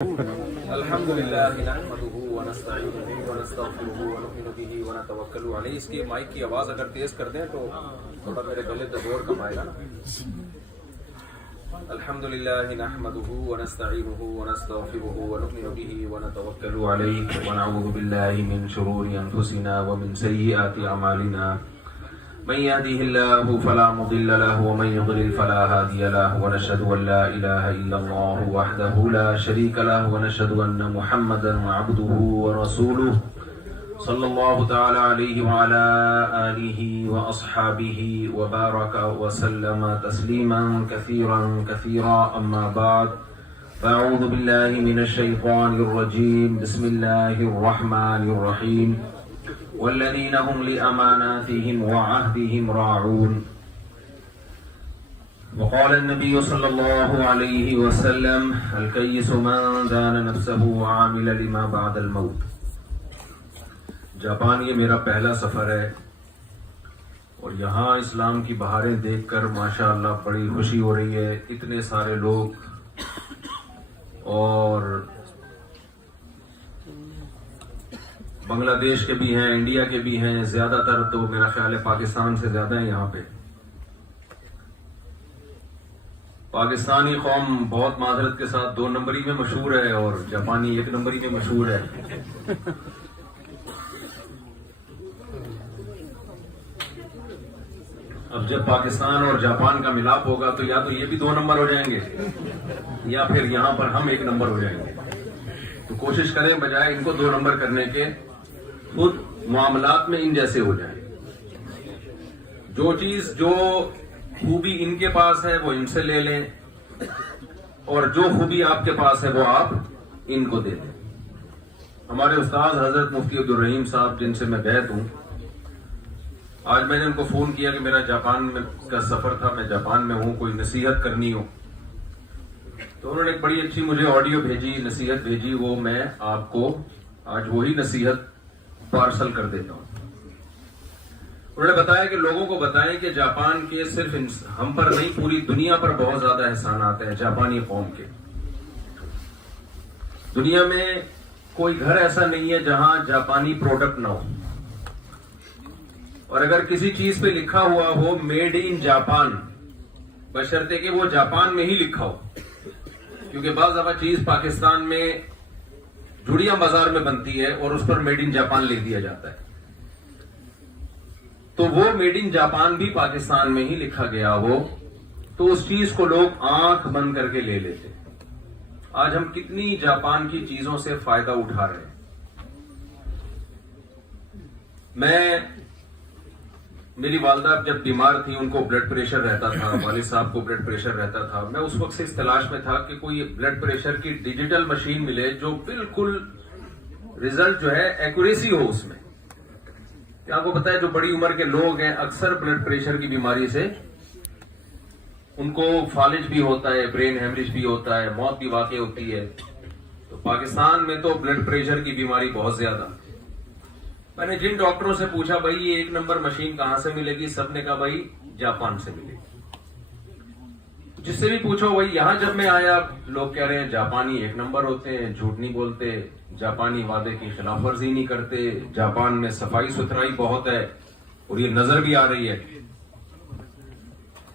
الحمد للہ نحمده ونستعینه ونستغفره ونؤمن به ونتوکل علیہ. اس کی مائک کی آواز اگر تیز کر دیں تو تھوڑا میرے گلے پہ زور کم آئے گا نا. الحمد للہ نحمده ونستعینه ونستغفره ونؤمن به ونتوکل علیہ ونعوذ باللہ من شرور انفسنا ومن سیئات اعمالنا. من يهده الله فلا مضل له ومن يضلل فلا هادي له ونشهد ان لا اله الا الله وحده لا شريك له ونشهد ان محمدا عبده ورسوله صلى الله تعالى عليه وعلى آله واصحابه وبارك وسلم تسليما كثيرا اما بعد فاعوذ بالله من الشيطان الرجيم. بسم الله الرحمن الرحيم. والذين هم لأماناتهم وعهدهم راعون. وقال النبي صلى الله عليه وسلم الكيس من دان نفسه وعامل لما بعد الموت. جاپان یہ میرا پہلا سفر ہے اور یہاں اسلام کی بہاریں دیکھ کر ماشاءاللہ بڑی خوشی ہو رہی ہے. اتنے سارے لوگ اور بنگلہ دیش کے بھی ہیں, انڈیا کے بھی ہیں, زیادہ تر تو میرا خیال ہے پاکستان سے زیادہ ہیں یہاں پہ. پاکستانی قوم بہت معذرت کے ساتھ 2 نمبری میں مشہور ہے اور جاپانی 1 نمبری میں مشہور ہے. اب جب پاکستان اور جاپان کا ملاپ ہوگا تو یا تو یہ بھی 2 نمبر ہو جائیں گے یا پھر یہاں پر ہم 1 نمبر ہو جائیں گے. تو کوشش کریں بجائے ان کو 2 نمبر کرنے کے خود معاملات میں ان جیسے ہو جائیں. جو چیز جو خوبی ان کے پاس ہے وہ ان سے لے لیں اور جو خوبی آپ کے پاس ہے وہ آپ ان کو دے دیں. ہمارے استاد حضرت مفتی عبدالرحیم صاحب جن سے میں بیعت ہوں, آج میں نے ان کو فون کیا کہ میرا جاپان میں کا سفر تھا, میں جاپان میں ہوں, کوئی نصیحت کرنی ہو. تو انہوں نے ایک بڑی اچھی مجھے آڈیو بھیجی, نصیحت بھیجی. وہ میں آپ کو آج وہی نصیحت پارسل کر دیتا ہوں. انہوں نے بتایا کہ لوگوں کو بتائیں کہ جاپان کے صرف ہم پر نہیں پوری دنیا پر بہت زیادہ احسانات ہیں جاپانی قوم کے. دنیا میں کوئی گھر ایسا نہیں ہے جہاں جاپانی پروڈکٹ نہ ہو, اور اگر کسی چیز پہ لکھا ہوا ہو میڈ ان جاپان, بشرطے کہ وہ جاپان میں ہی لکھا ہو, کیونکہ بعض دفعہ چیز پاکستان میں جھڑیاں بازار میں بنتی ہے اور اس پر میڈ ان جاپان لکھ دیا جاتا ہے. تو وہ میڈ ان جاپان بھی پاکستان میں ہی لکھا گیا ہو تو اس چیز کو لوگ آنکھ بند کر کے لے لیتے. آج ہم کتنی جاپان کی چیزوں سے فائدہ اٹھا رہے ہیں. میری والدہ جب بیمار تھی, ان کو بلڈ پریشر رہتا تھا, والد صاحب کو بلڈ پریشر رہتا تھا. میں اس وقت سے اس تلاش میں تھا کہ کوئی بلڈ پریشر کی ڈیجیٹل مشین ملے جو بالکل ریزلٹ جو ہے ایکوریسی ہو اس میں. کہ آپ کو پتا ہے جو بڑی عمر کے لوگ ہیں اکثر بلڈ پریشر کی بیماری سے ان کو فالج بھی ہوتا ہے, برین ہیمریج بھی ہوتا ہے, موت بھی واقع ہوتی ہے. تو پاکستان میں تو بلڈ پریشر کی بیماری بہت زیادہ. میں نے جن ڈاکٹروں سے پوچھا بھائی یہ 1 نمبر مشین کہاں سے ملے گی, سب نے کہا بھائی جاپان سے ملے گی. جس سے بھی پوچھو وہی. یہاں جب میں آیا لوگ کہہ رہے ہیں جاپانی 1 نمبر ہوتے ہیں, جھوٹ نہیں بولتے, جاپانی وعدے کی خلاف ورزی نہیں کرتے, جاپان میں صفائی ستھرائی بہت ہے اور یہ نظر بھی آ رہی ہے.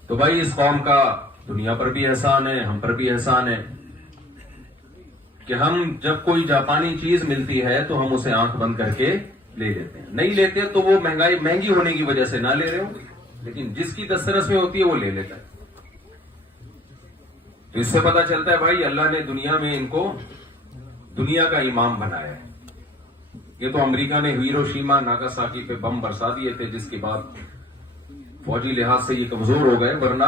تو بھائی اس قوم کا دنیا پر بھی احسان ہے, ہم پر بھی احسان ہے کہ ہم جب کوئی جاپانی چیز ملتی ہے تو ہم اسے آنکھ بند کر کے لے لیتے ہیں. نہیں لیتے تو وہ مہنگی ہونے کی وجہ سے نہ لے رہے ہوں, لیکن جس کی دسترس میں ہوتی ہے وہ لے لیتا ہے. تو اس سے پتا چلتا ہے بھائی اللہ نے دنیا میں ان کو دنیا کا امام بنایا ہے. یہ تو امریکہ نے ہیروشیما ناگاساکی پہ بم برسا دیے تھے, جس کے بعد فوجی لحاظ سے یہ کمزور ہو گئے, ورنہ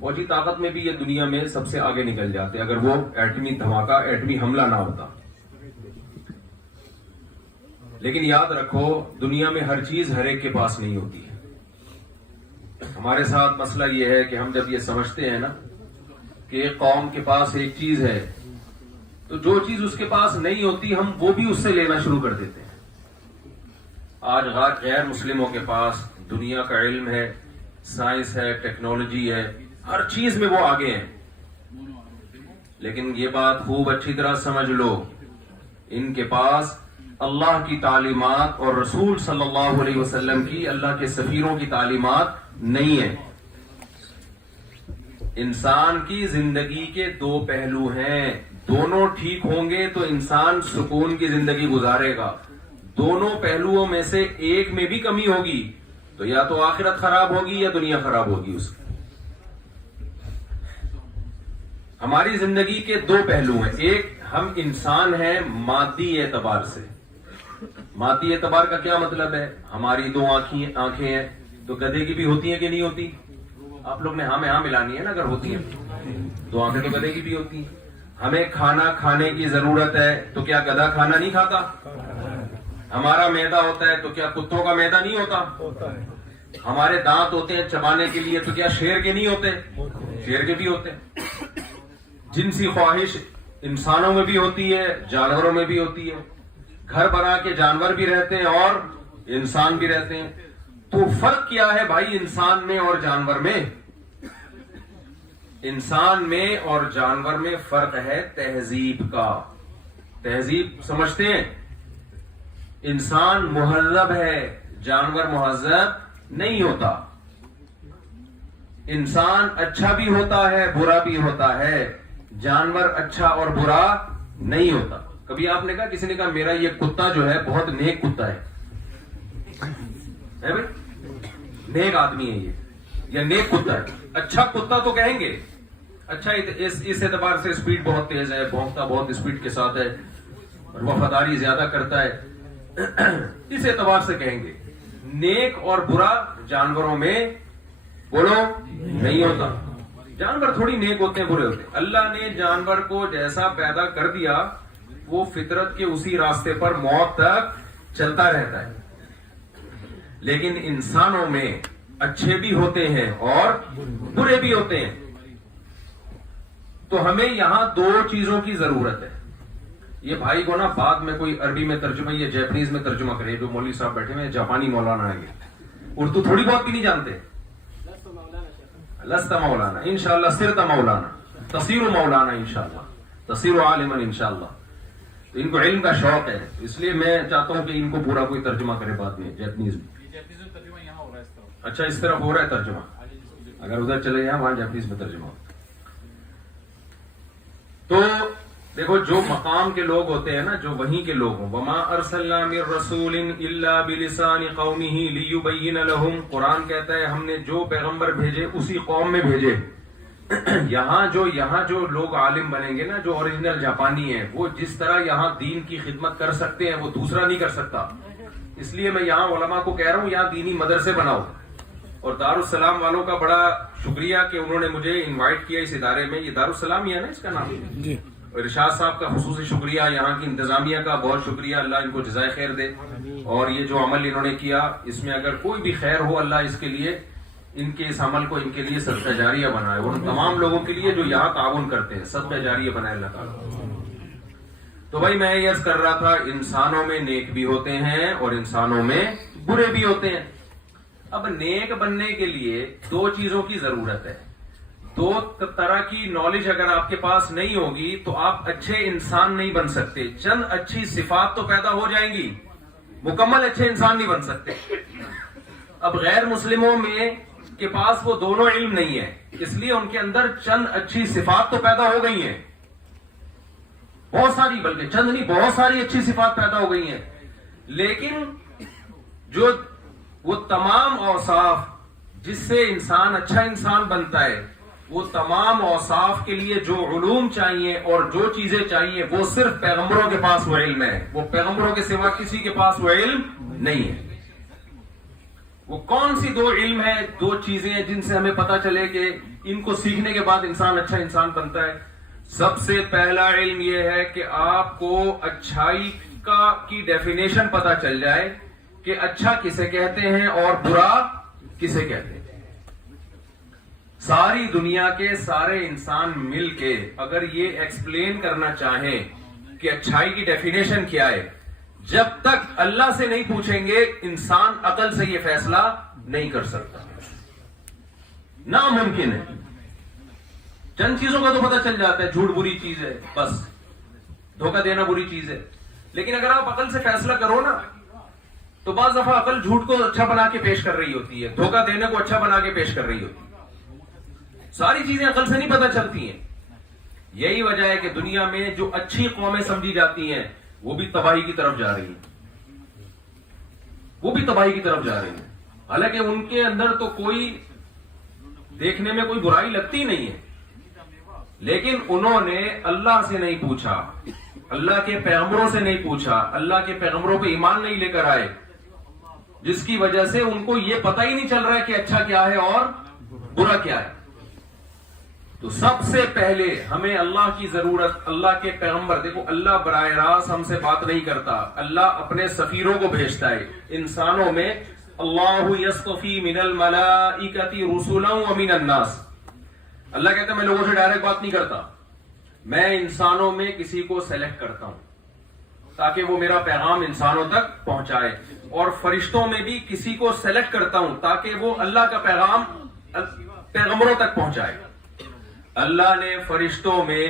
فوجی طاقت میں بھی یہ دنیا میں سب سے آگے نکل جاتے اگر وہ ایٹمی دھماکہ, ایٹمی حملہ نہ ہوتا. لیکن یاد رکھو دنیا میں ہر چیز ہر ایک کے پاس نہیں ہوتی ہے. ہمارے ساتھ مسئلہ یہ ہے کہ ہم جب یہ سمجھتے ہیں نا کہ ایک قوم کے پاس ایک چیز ہے تو جو چیز اس کے پاس نہیں ہوتی ہم وہ بھی اس سے لینا شروع کر دیتے ہیں. آج غیر مسلموں کے پاس دنیا کا علم ہے, سائنس ہے, ٹیکنالوجی ہے, ہر چیز میں وہ آگے ہیں. لیکن یہ بات خوب اچھی طرح سمجھ لو، ان کے پاس اللہ کی تعلیمات اور رسول صلی اللہ علیہ وسلم کی، اللہ کے سفیروں کی تعلیمات نہیں ہے۔ انسان کی زندگی کے دو پہلو ہیں، دونوں ٹھیک ہوں گے تو انسان سکون کی زندگی گزارے گا، دونوں پہلوؤں میں سے ایک میں بھی کمی ہوگی تو یا تو آخرت خراب ہوگی یا دنیا خراب ہوگی اس کی۔ ہماری زندگی کے دو پہلو ہیں، ایک ہم انسان ہیں مادی اعتبار سے۔ مادی اعتبار کا کیا مطلب ہے؟ ہماری دو آنکھیں ہیں، تو گدھے کی بھی ہوتی ہیں کہ نہیں ہوتی؟ آپ لوگ نے ہاں میں ہاں ملانی ہے نا، اگر ہوتی ہیں دو آنکھیں تو گدھے کی بھی ہوتی ہیں۔ ہمیں کھانا کھانے کی ضرورت ہے تو کیا گدھا کھانا نہیں کھاتا؟ ہمارا معدہ ہوتا ہے تو کیا کتوں کا معدہ نہیں ہوتا؟ ہمارے دانت ہوتے ہیں چبانے کے لیے تو کیا شیر کے نہیں ہوتے؟ شیر کے بھی ہوتے ہیں۔ جنسی خواہش انسانوں میں بھی ہوتی ہے، جانوروں میں بھی ہوتی ہے، گھر بنا کے جانور بھی رہتے ہیں اور انسان بھی رہتے ہیں۔ تو فرق کیا ہے بھائی انسان میں اور جانور میں؟ انسان میں اور جانور میں فرق ہے تہذیب کا۔ تہذیب سمجھتے ہیں؟ انسان مہذب ہے، جانور مہذب نہیں ہوتا۔ انسان اچھا بھی ہوتا ہے، برا بھی ہوتا ہے، جانور اچھا اور برا نہیں ہوتا۔ کبھی آپ نے کہا، کسی نے کہا میرا یہ کتا جو ہے بہت نیک کتا ہے بھائی، نیک آدمی ہے یہ، یا نیک کتا ہے۔ اچھا کتا تو کہیں گے، اچھا اس اعتبار سے اسپیڈ بہت تیز ہے، بھونکتا بہت اسپیڈ کے ساتھ ہے اور وفاداری زیادہ کرتا ہے، اس اعتبار سے کہیں گے۔ نیک اور برا جانوروں میں بولو نہیں ہوتا۔ جانور تھوڑی نیک ہوتے ہیں، برے ہوتے ہیں۔ اللہ نے جانور کو جیسا پیدا کر دیا وہ فطرت کے اسی راستے پر موت تک چلتا رہتا ہے، لیکن انسانوں میں اچھے بھی ہوتے ہیں اور برے بھی ہوتے ہیں۔ تو ہمیں یہاں دو چیزوں کی ضرورت ہے۔ یہ بھائی کو نا بعد میں کوئی عربی میں ترجمہ یا جیپنیز میں ترجمہ کرے، جو مولوی صاحب بیٹھے ہوئے ہیں جاپانی مولانا ہے، اردو تھوڑی بہت بھی نہیں جانتے۔ لست مولانا انشاءاللہ، صرت مولانا، تصیر مولانا انشاءاللہ، تصیر عالما انشاءاللہ۔ تو ان کو علم کا شوق ہے، اس لیے میں چاہتا ہوں کہ ان کو پورا کوئی ترجمہ کرے بعد میں جیپنیز میں۔ اچھا اس طرف ہو رہا ہے ترجمہ، اگر ادھر چلے جائیں وہاں جیپنیز میں ترجمہ۔ تو دیکھو جو مقام کے لوگ ہوتے ہیں نا، جو وہیں کے لوگ ہوں، وما ارسلنا من رسول الا بلسان قومه ليبين لهم، قرآن کہتا ہے ہم نے جو پیغمبر بھیجے اسی قوم میں بھیجے۔ یہاں جو لوگ عالم بنیں گے نا، جو اوریجنل جاپانی ہیں، وہ جس طرح یہاں دین کی خدمت کر سکتے ہیں وہ دوسرا نہیں کر سکتا۔ اس لیے میں یہاں علماء کو کہہ رہا ہوں یہاں دینی مدرسے بناؤ، اور دارالسلام والوں کا بڑا شکریہ کہ انہوں نے مجھے انوائٹ کیا اس ادارے میں۔ یہ دارالسلام ہی ہے نا اس کا نام جی۔ ارشاد صاحب کا خصوصی شکریہ، یہاں کی انتظامیہ کا بہت شکریہ، اللہ ان کو جزائے خیر دے۔ اور یہ جو عمل انہوں نے کیا، اس میں اگر کوئی بھی خیر ہو اللہ اس کے لیے، ان کے اس عمل کو ان کے لیے صدقہ جاریہ بنائے، اور تمام لوگوں کے لیے جو یہاں تعاون کرتے ہیں صدقہ جاریہ بنائے اللہ تعالیٰ۔ تو بھائی میں یہ عرض کر رہا تھا، انسانوں میں نیک بھی ہوتے ہیں اور انسانوں میں برے بھی ہوتے ہیں۔ اب نیک بننے کے لیے دو چیزوں کی ضرورت ہے۔ دو طرح کی نالج اگر آپ کے پاس نہیں ہوگی تو آپ اچھے انسان نہیں بن سکتے۔ چند اچھی صفات تو پیدا ہو جائیں گی، مکمل اچھے انسان نہیں بن سکتے۔ اب غیر مسلموں میں کے پاس وہ دونوں علم نہیں ہے، اس لیے ان کے اندر چند اچھی صفات تو پیدا ہو گئی ہیں، بہت ساری، بلکہ چند نہیں بہت ساری اچھی صفات پیدا ہو گئی ہیں، لیکن جو وہ تمام اوصاف جس سے انسان اچھا انسان بنتا ہے، وہ تمام اوصاف کے لیے جو علوم چاہیے اور جو چیزیں چاہیے وہ صرف پیغمبروں کے پاس وہ علم ہے، وہ پیغمبروں کے سوا کسی کے پاس وہ علم نہیں ہے۔ وہ کون سی دو علم ہے، دو چیزیں ہیں جن سے ہمیں پتا چلے کہ ان کو سیکھنے کے بعد انسان اچھا انسان بنتا ہے؟ سب سے پہلا علم یہ ہے کہ آپ کو اچھائی کی ڈیفینیشن پتا چل جائے کہ اچھا کسے کہتے ہیں اور برا کسے کہتے ہیں۔ ساری دنیا کے سارے انسان مل کے اگر یہ ایکسپلین کرنا چاہیں کہ اچھائی کی ڈیفینیشن کیا ہے، جب تک اللہ سے نہیں پوچھیں گے انسان عقل سے یہ فیصلہ نہیں کر سکتا، ناممکن ہے۔ چند چیزوں کا تو پتہ چل جاتا ہے، جھوٹ بری چیز ہے، بس دھوکہ دینا بری چیز ہے. لیکن اگر آپ عقل سے فیصلہ کرو نا تو بعض دفعہ عقل جھوٹ کو اچھا بنا کے پیش کر رہی ہوتی ہے، دھوکہ دینے کو اچھا بنا کے پیش کر رہی ہوتی ہے. ساری چیزیں عقل سے نہیں پتہ چلتی ہیں. یہی وجہ ہے کہ دنیا میں جو اچھی قومیں سمجھی جاتی ہیں وہ بھی تباہی کی طرف جا رہی ہیں، وہ بھی تباہی کی طرف جا رہی ہیں. حالانکہ ان کے اندر تو کوئی دیکھنے میں کوئی برائی لگتی نہیں ہے، لیکن انہوں نے اللہ سے نہیں پوچھا، اللہ کے پیغمبروں سے نہیں پوچھا، اللہ کے پیغمبروں پہ ایمان نہیں لے کر آئے، جس کی وجہ سے ان کو یہ پتہ ہی نہیں چل رہا ہے کہ اچھا کیا ہے اور برا کیا ہے. تو سب سے پہلے ہمیں اللہ کی ضرورت، اللہ کے پیغمبر. دیکھو اللہ براہ راست ہم سے بات نہیں کرتا، اللہ اپنے سفیروں کو بھیجتا ہے انسانوں میں. اللہ یصطفی من الملائکۃ رسلا ومن الناس. اللہ کہتا ہے میں لوگوں سے ڈائریکٹ بات نہیں کرتا، میں انسانوں میں کسی کو سلیکٹ کرتا ہوں تاکہ وہ میرا پیغام انسانوں تک پہنچائے، اور فرشتوں میں بھی کسی کو سلیکٹ کرتا ہوں تاکہ وہ اللہ کا پیغام پیغمبروں تک پہنچائے. اللہ نے فرشتوں میں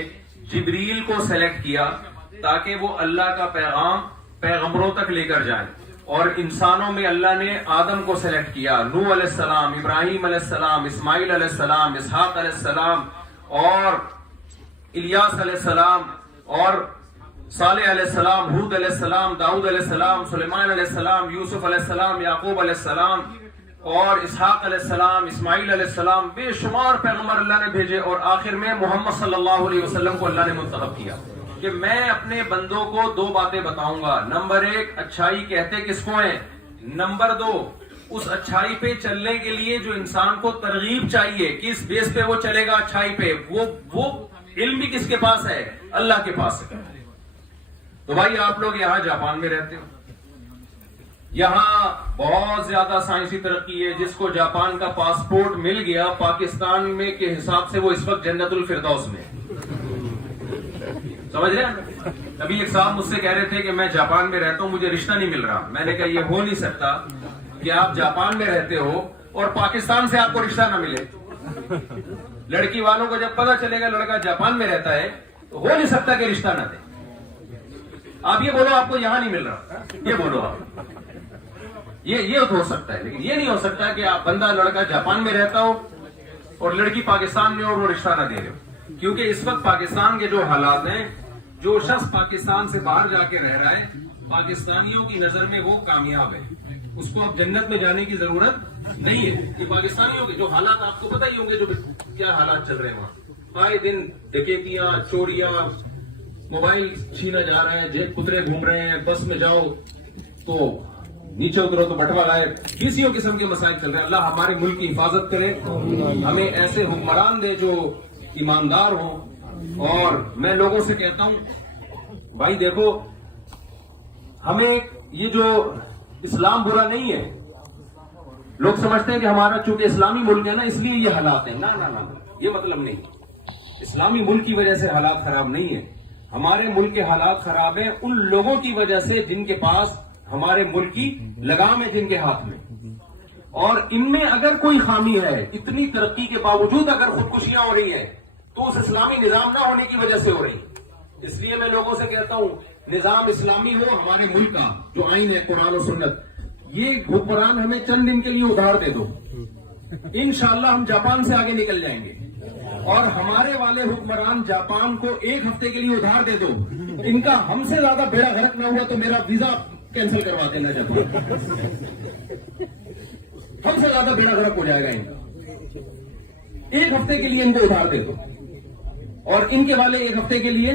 جبریل کو سلیکٹ کیا تاکہ وہ اللہ کا پیغام پیغمبروں تک لے کر جائیں، اور انسانوں میں اللہ نے آدم کو سلیکٹ کیا، نوح علیہ السلام، ابراہیم علیہ السلام، اسماعیل علیہ السلام، اسحاق علیہ السلام، اور الیاس علیہ السلام، اور صالح علیہ السلام، ہود علیہ السلام، داؤد علیہ السلام، سلیمان علیہ السلام، یوسف علیہ السلام، یعقوب علیہ السلام، اور اسحاق علیہ السلام، اسماعیل علیہ السلام. بے شمار پیغمبر اللہ نے بھیجے، اور آخر میں محمد صلی اللہ علیہ وسلم کو اللہ نے منتخب کیا کہ میں اپنے بندوں کو دو باتیں بتاؤں گا. نمبر ایک، اچھائی کہتے کس کو ہیں. نمبر دو، اس اچھائی پہ چلنے کے لیے جو انسان کو ترغیب چاہیے، کس بیس پہ وہ چلے گا اچھائی پہ، وہ علم بھی کس کے پاس ہے، اللہ کے پاس ہے. تو بھائی آپ لوگ یہاں جاپان میں رہتے ہو، یہاں بہت زیادہ سائنسی ترقی ہے. جس کو جاپان کا پاسپورٹ مل گیا پاکستان میں کے حساب سے، وہ اس وقت جنت الفردوس میں. سمجھ رہے ہیں؟ ابھی ایک صاحب مجھ سے کہہ رہے تھے کہ میں جاپان میں رہتا ہوں، مجھے رشتہ نہیں مل رہا. میں نے کہا یہ ہو نہیں سکتا کہ آپ جاپان میں رہتے ہو اور پاکستان سے آپ کو رشتہ نہ ملے. لڑکی والوں کو جب پتا چلے گا لڑکا جاپان میں رہتا ہے تو ہو نہیں سکتا کہ رشتہ نہ دے. آپ یہ بولو آپ کو یہاں نہیں مل رہا، یہ بولو آپ، یہ ہو سکتا ہے. لیکن یہ نہیں ہو سکتا کہ آپ بندہ لڑکا جاپان میں رہتا ہو اور لڑکی پاکستان میں اور وہ رشتہ نہ دے رہے ہو. کیونکہ اس وقت پاکستان کے جو حالات ہیں، جو شخص پاکستان سے باہر جا کے رہ رہا ہے پاکستانیوں کی نظر میں وہ کامیاب ہے، اس کو اب جنت میں جانے کی ضرورت نہیں ہے. یہ پاکستانیوں کے جو حالات آپ کو پتہ ہی ہوں گے، جو کیا حالات چل رہے ہیں وہاں. آئے دن ڈکیتیاں، چوریاں، موبائل چھینا جا رہا ہے، جیب کترے گھوم رہے ہیں، بس میں جاؤ تو نیچے اترو تو بٹوا لائے، کسیوں قسم کے مسائل چل رہے ہیں. اللہ ہمارے ملک کی حفاظت کرے، ہمیں ایسے حکمران دے جو ایماندار ہوں. اور میں لوگوں سے کہتا ہوں بھائی دیکھو، ہمیں یہ جو اسلام برا نہیں ہے، لوگ سمجھتے ہیں کہ ہمارا چونکہ اسلامی ملک ہے نا اس لیے یہ حالات ہیں. نہ، یہ مطلب نہیں. اسلامی ملک کی وجہ سے حالات خراب نہیں ہیں. ہمارے ملک کے حالات خراب ہیں ان لوگوں کی وجہ سے جن کے پاس ہمارے ملک کی لگام ہے، جن کے ہاتھ میں. اور ان میں اگر کوئی خامی ہے، اتنی ترقی کے باوجود اگر خودکشیاں ہو رہی ہیں تو اس اسلامی نظام نہ ہونے کی وجہ سے ہو رہی. اس لیے میں لوگوں سے کہتا ہوں نظام اسلامی ہو ہمارے ملک کا، جو آئین ہے قرآن و سنت. یہ حکمران ہمیں چند دن کے لیے ادھار دے دو، انشاءاللہ ہم جاپان سے آگے نکل جائیں گے. اور ہمارے والے حکمران جاپان کو ایک ہفتے کے لیے ادھار دے دو، ان کا ہم سے زیادہ بیڑا غرق نہ ہوا تو میرا ویزا کینسل کروا دینا جاپان. ہم سے زیادہ بیڑا غرق ہو جائے گا ان کا. ایک ہفتے کے لیے ان کو ادھار دے دو، اور ان کے والے ایک ہفتے کے لیے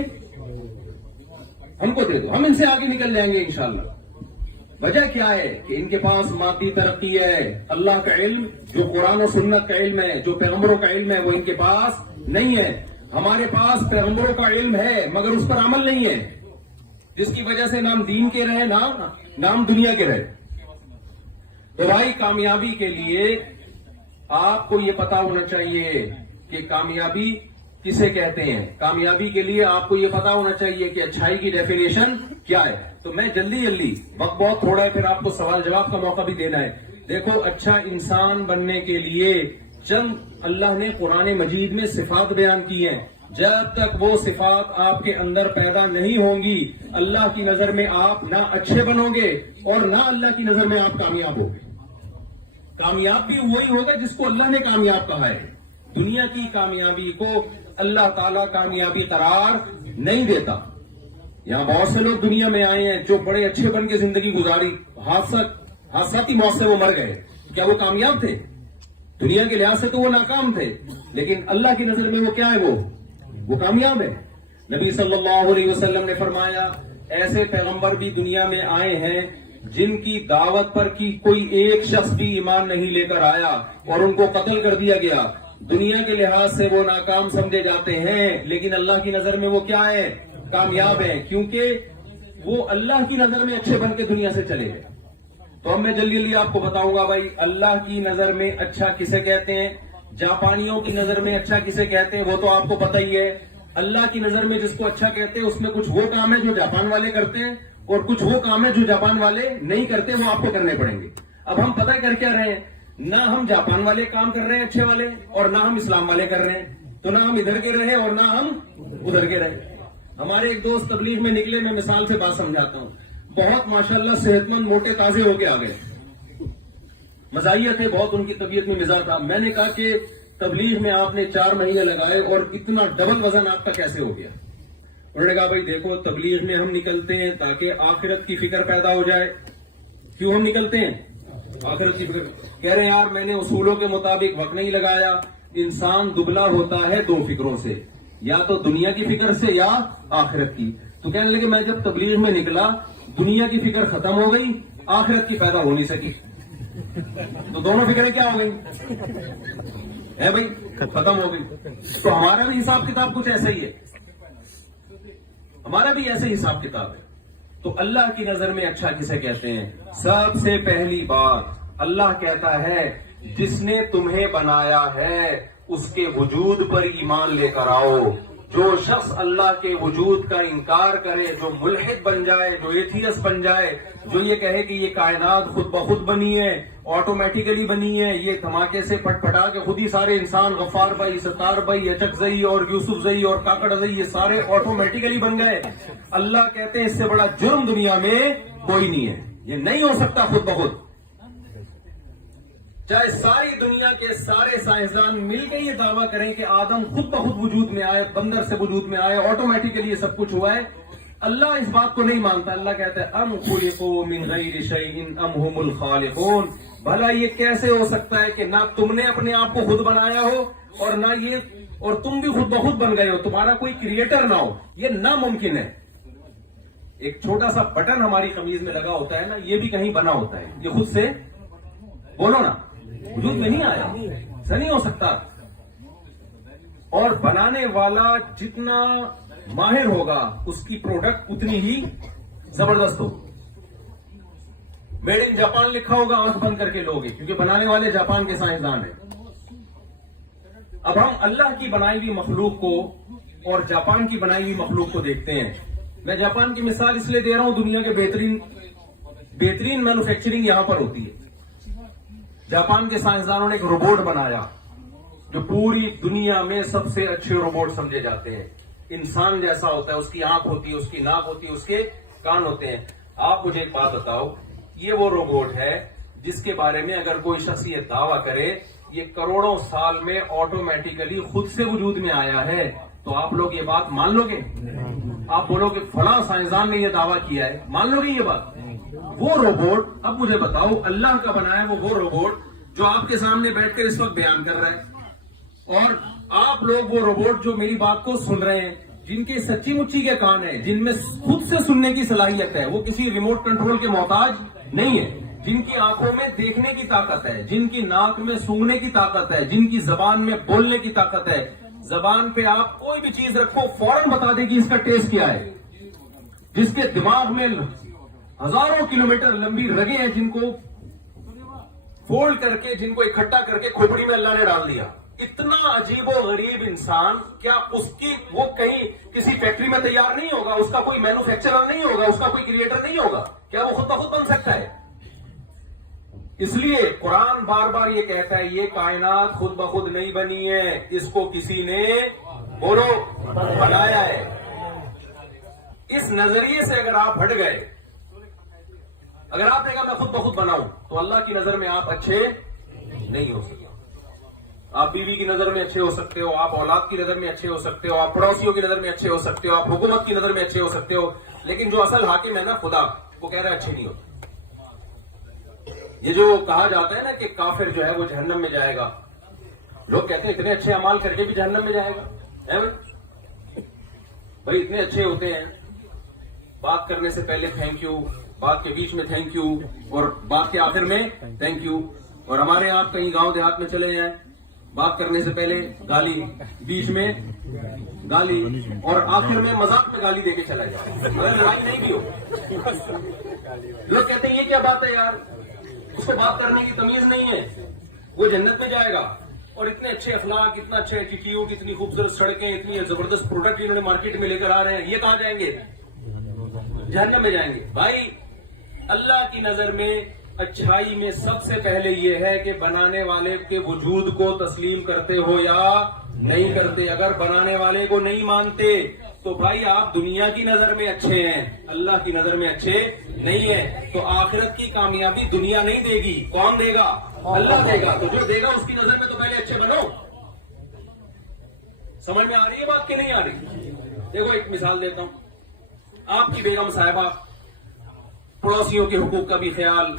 ہم کو دے دو، ہم ان سے آگے نکل جائیں گے انشاءاللہ. وجہ کیا ہے کہ ان کے پاس مادی ترقی ہے، اللہ کا علم جو قرآن و سنت کا علم ہے، جو پیغمبروں کا علم ہے، وہ ان کے پاس نہیں ہے. ہمارے پاس پیغمبروں کا علم ہے مگر اس پر عمل نہیں ہے، جس کی وجہ سے نام دین کے رہے نام دنیا کے رہے. تو بھائی کامیابی کے لیے آپ کو یہ پتا ہونا چاہیے کہ کامیابی کسے کہتے ہیں. کامیابی کے لیے آپ کو یہ پتا ہونا چاہیے کہ اچھائی کی ڈیفینیشن کیا ہے. تو میں جلدی وقت بہت تھوڑا ہے، پھر آپ کو سوال جواب کا موقع بھی دینا ہے. دیکھو، اچھا انسان بننے کے لیے چند اللہ نے قرآن مجید میں صفات بیان کی ہیں. جب تک وہ صفات آپ کے اندر پیدا نہیں ہوں گی اللہ کی نظر میں آپ نہ اچھے بنو گے اور نہ اللہ کی نظر میں آپ کامیاب ہوگے. کامیاب بھی وہی ہوگا جس کو اللہ نے کامیاب کہا ہے. دنیا کی کامیابی کو اللہ تعالیٰ کامیابی قرار نہیں دیتا. یہاں بہت سے لوگ دنیا میں آئے ہیں جو بڑے اچھے بن کے زندگی گزاری, حادثاتی موت سے وہ مر گئے. کیا وہ کامیاب تھے؟ دنیا کے لحاظ سے تو وہ ناکام تھے, لیکن اللہ کی نظر میں وہ کیا ہے؟ وہ کامیاب ہے. نبی صلی اللہ علیہ وسلم نے فرمایا ایسے پیغمبر بھی دنیا میں آئے ہیں جن کی دعوت پر کی کوئی ایک شخص بھی ایمان نہیں لے کر آیا اور ان کو قتل کر دیا گیا. دنیا کے لحاظ سے وہ ناکام سمجھے جاتے ہیں, لیکن اللہ کی نظر میں وہ کیا ہے؟ کامیاب ہے, کیونکہ وہ اللہ کی نظر میں اچھے بن کے دنیا سے چلے گئے. تو اب میں جلدی آپ کو بتاؤں گا بھائی اللہ کی نظر میں اچھا کسے کہتے ہیں, جاپانیوں کی نظر میں اچھا کسے کہتے ہیں وہ تو آپ کو پتہ ہی ہے. اللہ کی نظر میں جس کو اچھا کہتے ہیں اس میں کچھ وہ کام ہے جو جاپان والے کرتے ہیں اور کچھ وہ کام ہے جو جاپان والے نہیں کرتے, وہ آپ کو کرنے پڑیں گے. اب ہم پتہ کر کیا رہے ہیں, نہ ہم جاپان والے کام کر رہے ہیں اچھے والے اور نہ ہم اسلام والے کر رہے ہیں. تو نہ ہم ادھر کے رہے اور نہ ہم ادھر کے رہے. ہمارے ایک دوست تبلیغ میں نکلے, میں مثال سے بات سمجھاتا ہوں, بہت ماشاءاللہ صحت مند موٹے تازے ہو کے آ گئے, مزاحیہ تھے بہت, ان کی طبیعت میں مزاح تھا. میں نے کہا کہ تبلیغ میں آپ نے 4 مہینے لگائے اور اتنا ڈبل وزن آپ کا کیسے ہو گیا؟ انہوں نے کہا بھائی دیکھو تبلیغ میں ہم نکلتے ہیں تاکہ آخرت کی فکر پیدا ہو جائے. کیوں ہم نکلتے ہیں؟ آخرت کی فکر. کہہ رہے ہیں یار میں نے اصولوں کے مطابق وقت نہیں لگایا. انسان دبلا ہوتا ہے 2 فکروں سے, یا تو دنیا کی فکر سے یا آخرت کی. تو کہنے لگے میں جب تبلیغ میں نکلا دنیا کی فکر ختم ہو گئی, آخرت کی پیدا ہو نہیں سکی. تو دونوں فکریں کیا ہو گئی ہے بھائی؟ ختم ہو گئی. تو ہمارا بھی حساب کتاب کچھ ایسا ہی ہے, ہمارا بھی ایسے حساب کتاب ہے. تو اللہ کی نظر میں اچھا کسے کہتے ہیں؟ سب سے پہلی بات اللہ کہتا ہے جس نے تمہیں بنایا ہے اس کے وجود پر ایمان لے کر آؤ. جو شخص اللہ کے وجود کا انکار کرے, جو ملحد بن جائے, جو ایتھیسٹ بن جائے, جو یہ کہے کہ یہ کائنات خود بخود بنی ہے, آٹومیٹیکلی بنی ہے, یہ دھماکے سے پٹ پٹا کے خود ہی سارے انسان غفار بھائی, ستار بھائی, اچک زئی اور یوسف زئی اور کاکڑ زئی یہ سارے آٹومیٹیکلی بن گئے, اللہ کہتے ہیں اس سے بڑا جرم دنیا میں کوئی نہیں ہے. یہ نہیں ہو سکتا خود بخود. چاہے ساری دنیا کے سارے سائنسدان مل کے یہ دعویٰ کریں کہ آدم خود بخود وجود میں آئے, بندر سے وجود میں آئے, آٹومیٹیکلی یہ سب کچھ ہوا ہے, اللہ اس بات کو نہیں مانتا. اللہ کہتا ہے ام خلقوا من غیر شیء ام هم الخالقون. بھلا یہ کیسے ہو سکتا ہے کہ نہ تم نے اپنے آپ کو خود بنایا ہو اور نہ یہ اور تم بھی خود بخود بن گئے ہو, تمہارا کوئی کریٹر نہ ہو, یہ ناممکن ہے. ایک چھوٹا سا بٹن ہماری قمیض میں لگا ہوتا ہے نا, یہ بھی کہیں بنا ہوتا ہے, یہ خود سے بولو نا وجود میں نہیں آیا, ایسا نہیں ہو سکتا. اور بنانے والا جتنا ماہر ہوگا اس کی پروڈکٹ اتنی ہی زبردست ہوگی. میڈ ان جاپان لکھا ہوگا آنکھ بند کر کے لوگے, کیونکہ بنانے والے جاپان کے سائنسدان ہیں. اب ہم اللہ کی بنائی ہوئی مخلوق کو اور جاپان کی بنائی ہوئی مخلوق کو دیکھتے ہیں. میں جاپان کی مثال اس لیے دے رہا ہوں, دنیا کے بہترین مینوفیکچرنگ یہاں پر ہوتی ہے. جاپان کے سائنسدانوں نے ایک روبوٹ بنایا جو پوری دنیا میں سب سے اچھے روبوٹ سمجھے جاتے ہیں. انسان جیسا ہوتا ہے, اس کی آنکھ ہوتی ہے, اس کی ناک ہوتی ہے, اس کے کان ہوتے ہیں. آپ مجھے ایک بات بتاؤ, یہ وہ روبوٹ ہے جس کے بارے میں اگر کوئی شخص یہ دعویٰ کرے یہ کروڑوں سال میں آٹومیٹیکلی خود سے وجود میں آیا ہے, تو آپ لوگ یہ بات مان لو گے؟ آپ بولو کہ فلاں سائنسدان نے یہ دعویٰ کیا ہے, مان لو گے یہ بات؟ وہ روبوٹ, اب مجھے بتاؤ اللہ کا بنایا وہ روبوٹ جو آپ کے سامنے بیٹھ کر اس وقت بیان کر رہا ہے, اور آپ لوگ وہ روبوٹ جو میری بات کو سن رہے ہیں, جن کے سچی مچی کے کان ہیں, جن میں خود سے سننے کی صلاحیت ہے, وہ کسی ریموٹ کنٹرول کے محتاج نہیں ہے, جن کی آنکھوں میں دیکھنے کی طاقت ہے, جن کی ناک میں سونگنے کی طاقت ہے, جن کی زبان میں بولنے کی طاقت ہے. زبان پہ آپ کوئی بھی چیز رکھو فوراً بتا دے گی اس کا ٹیسٹ کیا ہے. جس کے دماغ میں ہزاروں کلومیٹر لمبی رگیں ہیں جن کو فولڈ کر کے, جن کو اکٹھا کر کے کھوپڑی میں اللہ نے ڈال دیا. اتنا عجیب و غریب انسان, کیا اس کی وہ کہیں کسی فیکٹری میں تیار نہیں ہوگا, اس کا کوئی مینوفیکچرر نہیں ہوگا, اس کا کوئی کریٹر نہیں ہوگا, کیا وہ خود بخود بن سکتا ہے؟ اس لیے قرآن بار بار یہ کہتا ہے یہ کائنات خود بخود نہیں بنی ہے، اس کو کسی نے بولو بنایا ہے. اس نظریے سے اگر آپ ہٹ گئے، اگر آپ نے کہا میں خود بخود بناؤں، تو اللہ کی نظر میں آپ اچھے نہیں ہو سکتے. آپ بیوی کی نظر میں اچھے ہو سکتے ہو، آپ اولاد کی نظر میں اچھے ہو سکتے ہو، آپ پڑوسیوں کی نظر میں اچھے ہو سکتے ہو، آپ حکومت کی نظر میں اچھے ہو سکتے ہو، لیکن جو اصل حاکم ہے نا خدا، وہ کہہ رہا ہے اچھے نہیں ہوتے. یہ جو کہا جاتا ہے نا کہ کافر جو ہے وہ جہنم میں جائے گا، لوگ کہتے ہیں اتنے اچھے اعمال کر کے بھی جہنم میں جائے گا. بھائی اتنے اچھے ہوتے ہیں، بات کرنے سے پہلے تھینک یو، بات کے بیچ میں تھینک یو، اور بات کے آخر میں تھینک یو. اور ہمارے آپ کہیں گاؤں دیہات میں چلے جائیں، بات کرنے سے پہلے گالی، بیچ میں گالی، اور آخر میں مذاق میں گالی دے کے چلا جائے، مگر لڑائی نہیں کی ہو. لوگ کہتے ہیں یہ کیا بات ہے یار، اس کو بات کرنے کی تمیز نہیں ہے، وہ جنت میں جائے گا. اور اتنے اچھے اخلاق، اتنا اچھا ایٹیٹیوڈ، اتنی خوبصورت سڑکیں، اتنی زبردست پروڈکٹ انہوں نے مارکیٹ میں لے کر آ رہے ہیں، یہ کہاں جائیں گے؟ جہنم میں جائیں گے. بھائی اللہ کی نظر میں اچھائی میں سب سے پہلے یہ ہے کہ بنانے والے کے وجود کو تسلیم کرتے ہو یا نہیں کرتے. اگر بنانے والے کو نہیں مانتے تو بھائی آپ دنیا کی نظر میں اچھے ہیں، اللہ کی نظر میں اچھے نہیں ہیں. تو آخرت کی کامیابی دنیا نہیں دے گی، کون دے گا؟ اللہ دے گا. تو جو دے گا اس کی نظر میں تو پہلے اچھے بنو. سمجھ میں آ رہی ہے بات کہ نہیں آ رہی؟ دیکھو ایک مثال دیتا ہوں. آپ کی بیگم صاحبہ پڑوسیوں کے حقوق کا بھی خیال،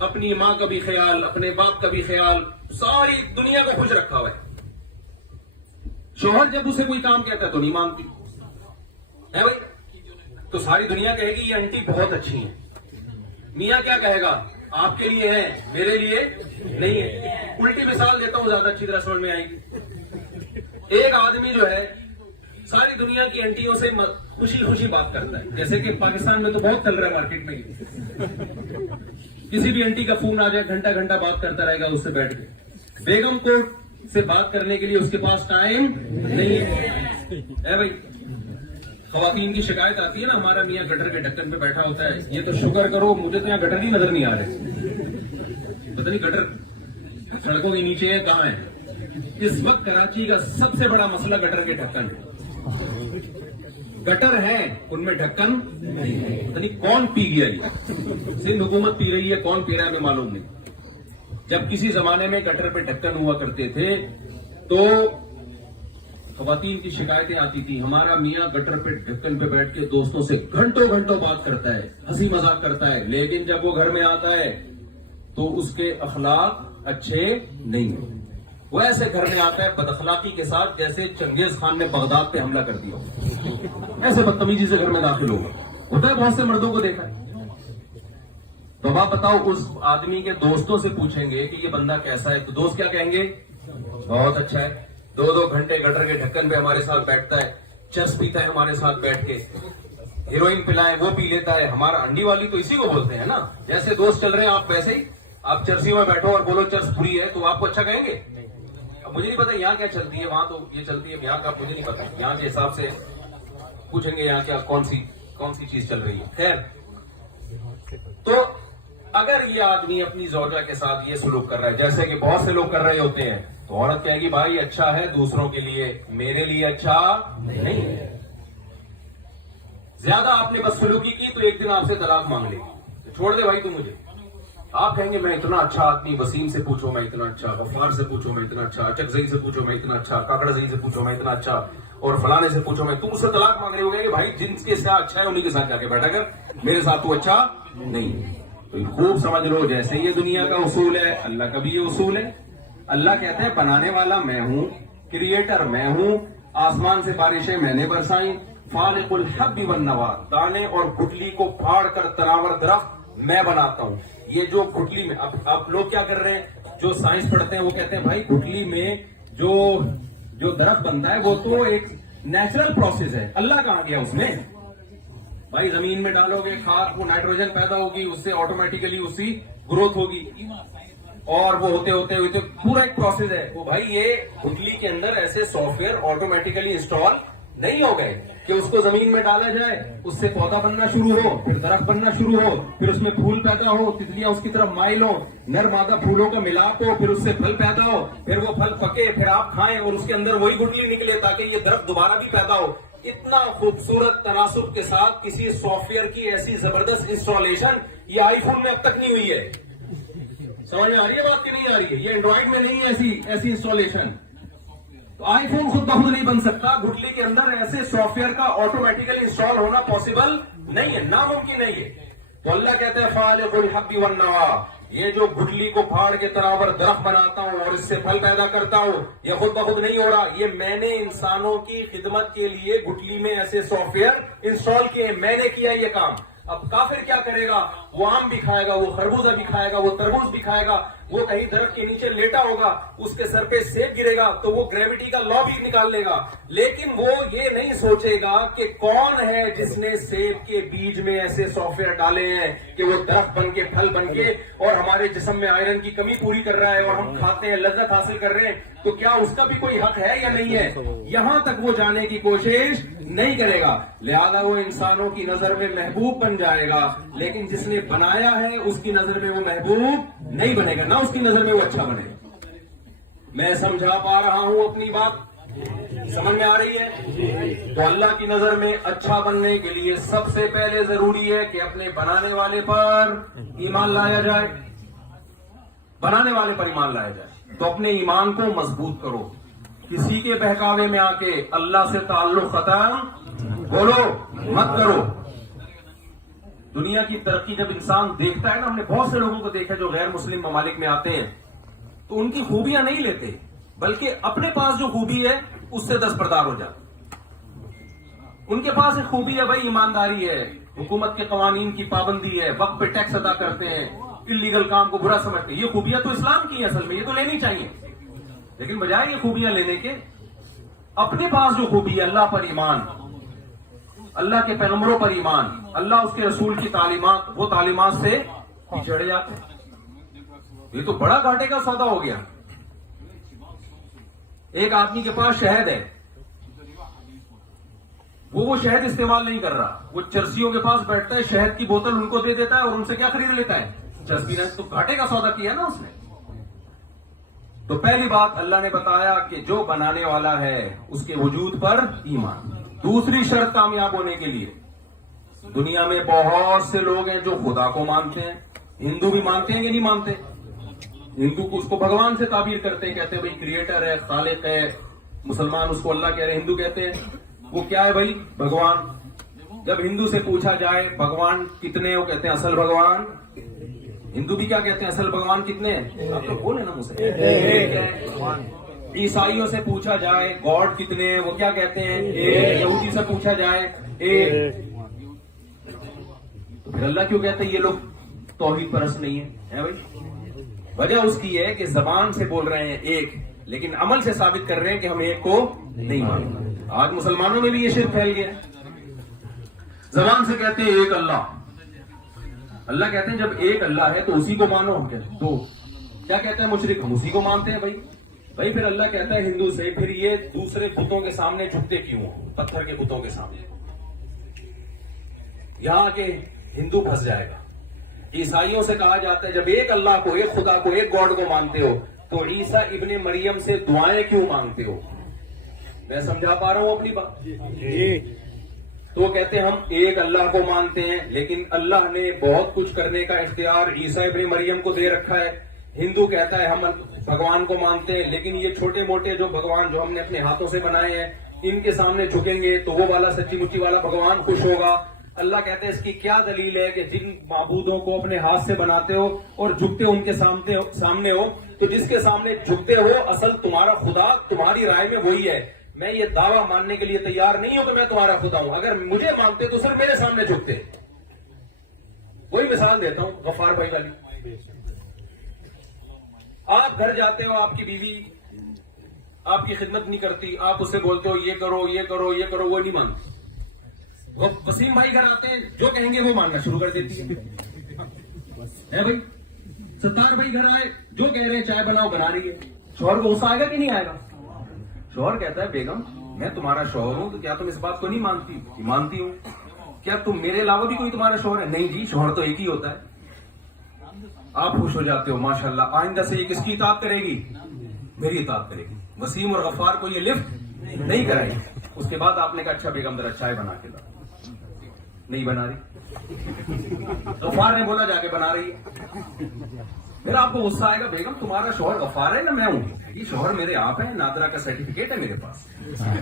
اپنی ماں کا بھی خیال، اپنے باپ کا بھی خیال، ساری دنیا کو خوش رکھا ہوا ہے. شوہر جب اسے کوئی کام کہتا ہے تو نہیں مانتی ہے بھائی، تو ساری دنیا کہے گی یہ انٹی بہت اچھی ہیں. میاں کیا کہے گا؟ آپ کے لیے ہے، میرے لیے نہیں ہے. الٹی مثال دیتا ہوں زیادہ اچھی طرح سمجھ میں آئے گی. ایک آدمی جو ہے ساری دنیا کی انٹیوں سے خوشی خوشی بات کرتا ہے، جیسے کہ پاکستان میں تو بہت چل رہا ہے مارکیٹ میں. کسی بھی انٹی کا فون آ جائے گھنٹہ گھنٹہ بات کرتا رہے گا اس سے بیٹھ کے. بیگم کو سے بات کرنے کے لیے اس کے پاس ٹائم نہیں ہے بھائی. خواتین کی شکایت آتی ہے نا، ہمارا میاں گٹر کے ڈھکن پہ بیٹھا ہوتا ہے. یہ تو شکر کرو مجھے تو یہاں گٹر کی نظر نہیں آ رہے، پتہ نہیں گٹر سڑکوں کے نیچے ہے کہاں ہے. اس وقت کراچی کا سب سے بڑا مسئلہ گٹر کے ڈھکن ہے. گٹر ہیں ان میں ڈھکن پتہ نہیں کون پی گیا. یہ سندھ حکومت پی رہی ہے، کون پی رہا ہے ہمیں معلوم نہیں. جب کسی زمانے میں گٹر پہ ڈھکن ہوا کرتے تھے تو خواتین کی شکایتیں آتی تھی، ہمارا میاں گٹر پہ ڈھکن پہ بیٹھ کے دوستوں سے گھنٹوں گھنٹوں بات کرتا ہے، ہنسی مذاق کرتا ہے، لیکن جب وہ گھر میں آتا ہے تو اس کے اخلاق اچھے نہیں ہیں. وہ ایسے گھر میں آتا ہے بد اخلاقی کے ساتھ جیسے چنگیز خان نے بغداد پہ حملہ کر دیا ہو. ایسے بدتمیزی سے گھر میں داخل ہوگا. ہوتا ہے، بہت سے مردوں کو دیکھا ہے. تو آپ بتاؤ اس آدمی کے دوستوں سے پوچھیں گے کہ یہ بندہ کیسا ہے، تو دوست کیا کہیں گے؟ بہت اچھا ہے، 2 گھنٹے گٹر کے ڈھکن پہ ہمارے ساتھ بیٹھتا ہے، چرس پیتا ہے ہمارے ساتھ بیٹھ کے، ہیروئن پلائے وہ پی لیتا ہے. ہمارا انڈی والی تو اسی کو بولتے ہیں نا. جیسے دوست چل رہے ہیں آپ ویسے ہی آپ چرسی میں بیٹھو اور بولو چرس بری ہے تو آپ کو اچھا کہیں گے؟ اب مجھے نہیں پتا یہاں کیا چلتی ہے، وہاں تو یہ چلتی ہے، یہاں کا مجھے نہیں پتا. یہاں کے حساب سے پوچھیں گے یہاں کیا کون سی چیز چل رہی ہے. خیر، تو اگر یہ آدمی اپنی زوجہ کے ساتھ یہ سلوک کر رہا ہے جیسے کہ بہت سے لوگ کر رہے ہوتے ہیں، تو عورت کہے گی بھائی اچھا ہے دوسروں کے لیے، میرے لیے اچھا نہیں ہے. زیادہ آپ نے بدسلوکی کی تو ایک دن آپ سے طلاق مانگ لے گی، چھوڑ دے بھائی تو مجھے. آپ کہیں گے میں اتنا اچھا آدمی، وسیم سے پوچھو میں اتنا اچھا، غفار سے پوچھو میں اتنا اچھا، چکزئی سے پوچھو میں اتنا اچھا، کاکڑ زئی سے پوچھو میں اتنا اچھا، اور فلانے سے پوچھو میں. تم اس سے طلاق مانگ رہے ہو گے کہ بھائی جن کے ساتھ اچھا ہے انہیں کے ساتھ جا کے بیٹھا کر، میرے ساتھ تو اچھا نہیں. تو خوب سمجھ لو جیسے یہ دنیا کا اصول ہے اللہ کا بھی یہ اصول ہے. اللہ کہتا ہے بنانے والا میں ہوں، کریٹر میں ہوں، آسمان سے بارشیں میں نے برسائیں، فالق الحب والنوا، دانے اور گٹلی کو پھاڑ کر تناور درخت میں بناتا ہوں. یہ جو گٹلی میں اب لوگ کیا کر رہے ہیں، جو سائنس پڑھتے ہیں وہ کہتے ہیں بھائی گٹلی میں جو درخت بنتا ہے وہ تو ایک نیچرل پروسیس ہے، اللہ کہاں گیا اس میں. بھائی زمین میں ڈالو گے کھاد، وہ نائٹروجن پیدا ہوگی، اس سے آٹومیٹیکلی اس کی گروتھ ہوگی، اور وہ ہوتے ہوتے پورا ایک پروسیس ہے. وہ بھائی یہ گٹلی کے اندر ایسے سافٹ ویئر آٹومیٹیکلی انسٹال نہیں ہو گئے کہ اس کو زمین میں ڈالا جائے, اس سے پودا بننا شروع ہو, پھر درخت بننا شروع ہو, پھر اس میں پھول پیدا ہو, تتلیاں اس کی طرف مائل ہوں, نر مادہ پھولوں کا ملاپ ہو, پھر اس سے پھل پیدا ہو, پھر وہ پھل پکے, پھر آپ کھائیں اور اس کے اندر وہی گٹلی نکلے تاکہ یہ درخت دوبارہ بھی پیدا ہو. اتنا خوبصورت تناسب کے ساتھ کسی سافٹ ویئر کی ایسی زبردست انسٹالیشن یہ آئی فون میں اب تک نہیں ہوئی ہے. سمجھ میں آ رہی ہے بات کہ نہیں آ رہی ہے؟ یہ اینڈرائڈ میں نہیں ہے ایسی انسٹالیشن. تو آئی فون خود بخود نہیں بن سکتا, گٹلی کے اندر ایسے سافٹ ویئر کا آٹومیٹیکلی انسٹال ہونا پاسبل نہیں ہے, ناممکن نہیں ہے. تو اللہ کہتا ہے فالق الحب والنوا, یہ جو گٹلی کو پھاڑ کے برابر درخت بناتا ہوں اور اس سے پھل پیدا کرتا ہوں, یہ خود بخود نہیں ہو رہا, یہ میں نے انسانوں کی خدمت کے لیے گٹلی میں ایسے سافٹ ویئر انسٹال کیے ہیں, میں نے کیا یہ کام. اب کافر کیا کرے گا؟ وہ آم بھی کھائے گا, وہ خربوزہ بھی کھائے گا, وہ تربوز بھی کھائے گا, وہ کہیں درخت کے نیچے لیٹا ہوگا, اس کے سر پہ سیب گرے گا تو وہ گریوٹی کا لا بھی نکال لے گا, لیکن وہ یہ نہیں سوچے گا کہ کون ہے جس نے سیب کے بیج میں ایسے سافٹ ویئر ڈالے ہیں کہ وہ درخت بن کے, پھل بن کے اور ہمارے جسم میں آئرن کی کمی پوری کر رہا ہے اور ہم کھاتے ہیں, لذت حاصل کر رہے ہیں. تو کیا اس کا بھی کوئی حق ہے یا نہیں ہے؟ یہاں تک وہ جانے کی کوشش نہیں کرے گا. لہذا وہ انسانوں کی نظر میں محبوب بن جائے گا, لیکن جس نے بنایا ہے اس کی نظر میں وہ محبوب نہیں بنے گا, نہ اس کی نظر میں وہ اچھا بنے گا. میں سمجھا پا رہا ہوں اپنی بات؟ سمجھ میں آ رہی ہے؟ تو اللہ کی نظر میں اچھا بننے کے لیے سب سے پہلے ضروری ہے کہ اپنے بنانے والے پر ایمان لایا جائے. بنانے والے پر ایمان لایا جائے. تو اپنے ایمان کو مضبوط کرو. کسی کے بہکاوے میں آ کے اللہ سے تعلق ختم بولو مت کرو. دنیا کی ترقی جب انسان دیکھتا ہے نا, ہم نے بہت سے لوگوں کو دیکھا جو غیر مسلم ممالک میں آتے ہیں تو ان کی خوبیاں نہیں لیتے, بلکہ اپنے پاس جو خوبی ہے اس سے دستبردار ہو جاتے. ان کے پاس ایک خوبی ہے بھائی, ایمانداری ہے, حکومت کے قوانین کی پابندی ہے, وقت پہ ٹیکس ادا کرتے ہیں, انلیگل کام کو برا سمجھتے ہیں. یہ خوبیاں تو اسلام کی ہیں اصل میں, یہ تو لینی چاہیے. لیکن بجائے یہ خوبیاں لینے کے اپنے پاس جو خوبی ہے, اللہ پر ایمان, اللہ کے پیغمبروں پر ایمان, اللہ اس کے رسول کی تعلیمات, وہ تعلیمات سے پچھڑ جاتے ہیں. یہ تو بڑا گھاٹے کا سودا ہو گیا. ایک آدمی کے پاس شہد ہے, وہ شہد استعمال نہیں کر رہا, وہ چرسیوں کے پاس بیٹھتا ہے, شہد کی بوتل ان کو دے دیتا ہے اور ان سے کیا خرید لیتا ہے؟ چرسی. نے تو گھاٹے کا سودا کیا نا اس نے. تو پہلی بات اللہ نے بتایا کہ جو بنانے والا ہے اس کے وجود پر ایمان. دوسری شرط کامیاب ہونے کے لیے, دنیا میں بہت سے لوگ ہیں جو خدا کو مانتے ہیں. ہندو بھی مانتے ہیں کہ نہیں مانتے؟ ہندو کو اس کو بھگوان سے تعبیر کرتے ہیں, کہتے ہیں بھائی کریٹر ہے, خالق ہے. مسلمان اس کو اللہ کہہ رہے ہیں, ہندو کہتے ہیں وہ کیا ہے بھائی؟ بھگوان. جب ہندو سے پوچھا جائے بھگوان کتنے, وہ کہتے ہیں اصل بھگوان. ہندو بھی کیا کہتے ہیں, اصل بھگوان کتنے ہیں؟ آپ تو بولے نا مجھ سے. عیسائیوں سے پوچھا جائے گاڈ کتنے ہیں, وہ کیا کہتے ہیں؟ یہودی سے پوچھا جائے ایک. تو پھر اللہ کیوں کہتے ہیں یہ لوگ توحید پرست نہیں ہے بھائی؟ وجہ اس کی ہے کہ زبان سے بول رہے ہیں ایک, لیکن عمل سے ثابت کر رہے ہیں کہ ہم ایک کو نہیں مانتے. آج مسلمانوں میں بھی یہ شرک پھیل گیا. زبان سے کہتے ہیں ایک اللہ, اللہ کہتے ہیں جب ایک اللہ ہے تو اسی کو مانو. دو کیا کہتے ہیں مشرک, ہم اسی کو مانتے ہیں بھائی. پھر اللہ کہتا ہے ہندو سے, پھر یہ دوسرے بتوں کے سامنے جھکتے کیوں ہو, پتھر کے بتوں کے سامنے. یہاں کے ہندو پھنس جائے گا. عیسائیوں سے کہا جاتا ہے جب ایک اللہ کو, ایک خدا کو, ایک گاڈ کو مانتے ہو تو عیسیٰ ابن مریم سے دعائیں کیوں مانگتے ہو؟ میں سمجھا پا رہا ہوں اپنی بات؟ تو وہ کہتے ہیں ہم ایک اللہ کو مانتے ہیں, لیکن اللہ نے بہت کچھ کرنے کا اختیار عیسیٰ ابن مریم کو دے رکھا ہے. ہندو کہتا ہے ہم بھگوان کو مانتے ہیں, لیکن یہ چھوٹے موٹے جو بھگوان جو ہم نے اپنے ہاتھوں سے بنائے ہیں ان کے سامنے جھکیں گے تو وہ والا سچی مچی والا بھگوان خوش ہوگا. اللہ کہتے ہیں اس کی کیا دلیل ہے کہ جن معبودوں کو اپنے ہاتھ سے بناتے ہو اور جھکتے ان کے سامنے ہو, تو جس کے سامنے جھکتے ہو اصل تمہارا خدا تمہاری رائے میں وہی ہے. میں یہ دعویٰ ماننے کے لیے تیار نہیں ہوں کہ میں تمہارا خدا ہوں. اگر مجھے مانتے تو صرف میرے سامنے جھکتے. وہی مثال دیتا ہوں غفار بھائی والی. آپ گھر جاتے ہو, آپ کی بیوی آپ کی خدمت نہیں کرتی, آپ اسے بولتے ہو یہ کرو یہ کرو یہ کرو, وہ نہیں مانتی. وسیم بھائی گھر آتے ہیں, جو کہیں گے وہ ماننا شروع کر دیتی ہے بھائی. ستار بھائی گھر آئے, جو کہہ رہے ہیں چائے بناؤ بنا رہی ہے. شوہر کو غصہ آئے گا کہ نہیں آئے گا؟ شوہر کہتا ہے بیگم میں تمہارا شوہر ہوں تو کیا تم اس بات کو نہیں مانتی؟ مانتی ہوں. کیا تم میرے علاوہ بھی کوئی تمہارا شوہر ہے؟ نہیں جی، شوہر تو ایک ہی ہوتا ہے. آپ خوش ہو جاتے ہو، ماشاءاللہ. آئندہ سے یہ کس کی اطاعت کرے گی؟ میری اطاعت کرے گی. وسیم اور غفار کو یہ لفٹ نہیں کرائے گی. اس کے بعد آپ نے کہا اچھا بیگم ذرا چائے بنا کے لاؤ. نہیں بنا رہی. غفار نے بولا جا کے بنا رہی ہے. پھر آپ کو غصہ آئے گا، بیگم تمہارا شوہر غفار ہے نا میں ہوں؟ یہ شوہر میرے آپ ہیں، نادرا کا سرٹیفکیٹ ہے میرے پاس،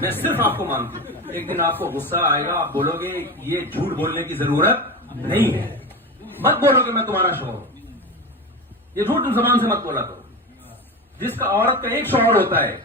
میں صرف آپ کو مانتی ہوں. ایک دن آپ کو غصہ آئے گا، آپ بولو گے یہ جھوٹ بولنے کی ضرورت نہیں ہے. مت بولو کہ میں تمہارا شوہر ہوں. یہ جھوٹ زبان سے مت بولا کرو. جس کا عورت کا ایک شوہر ہوتا ہے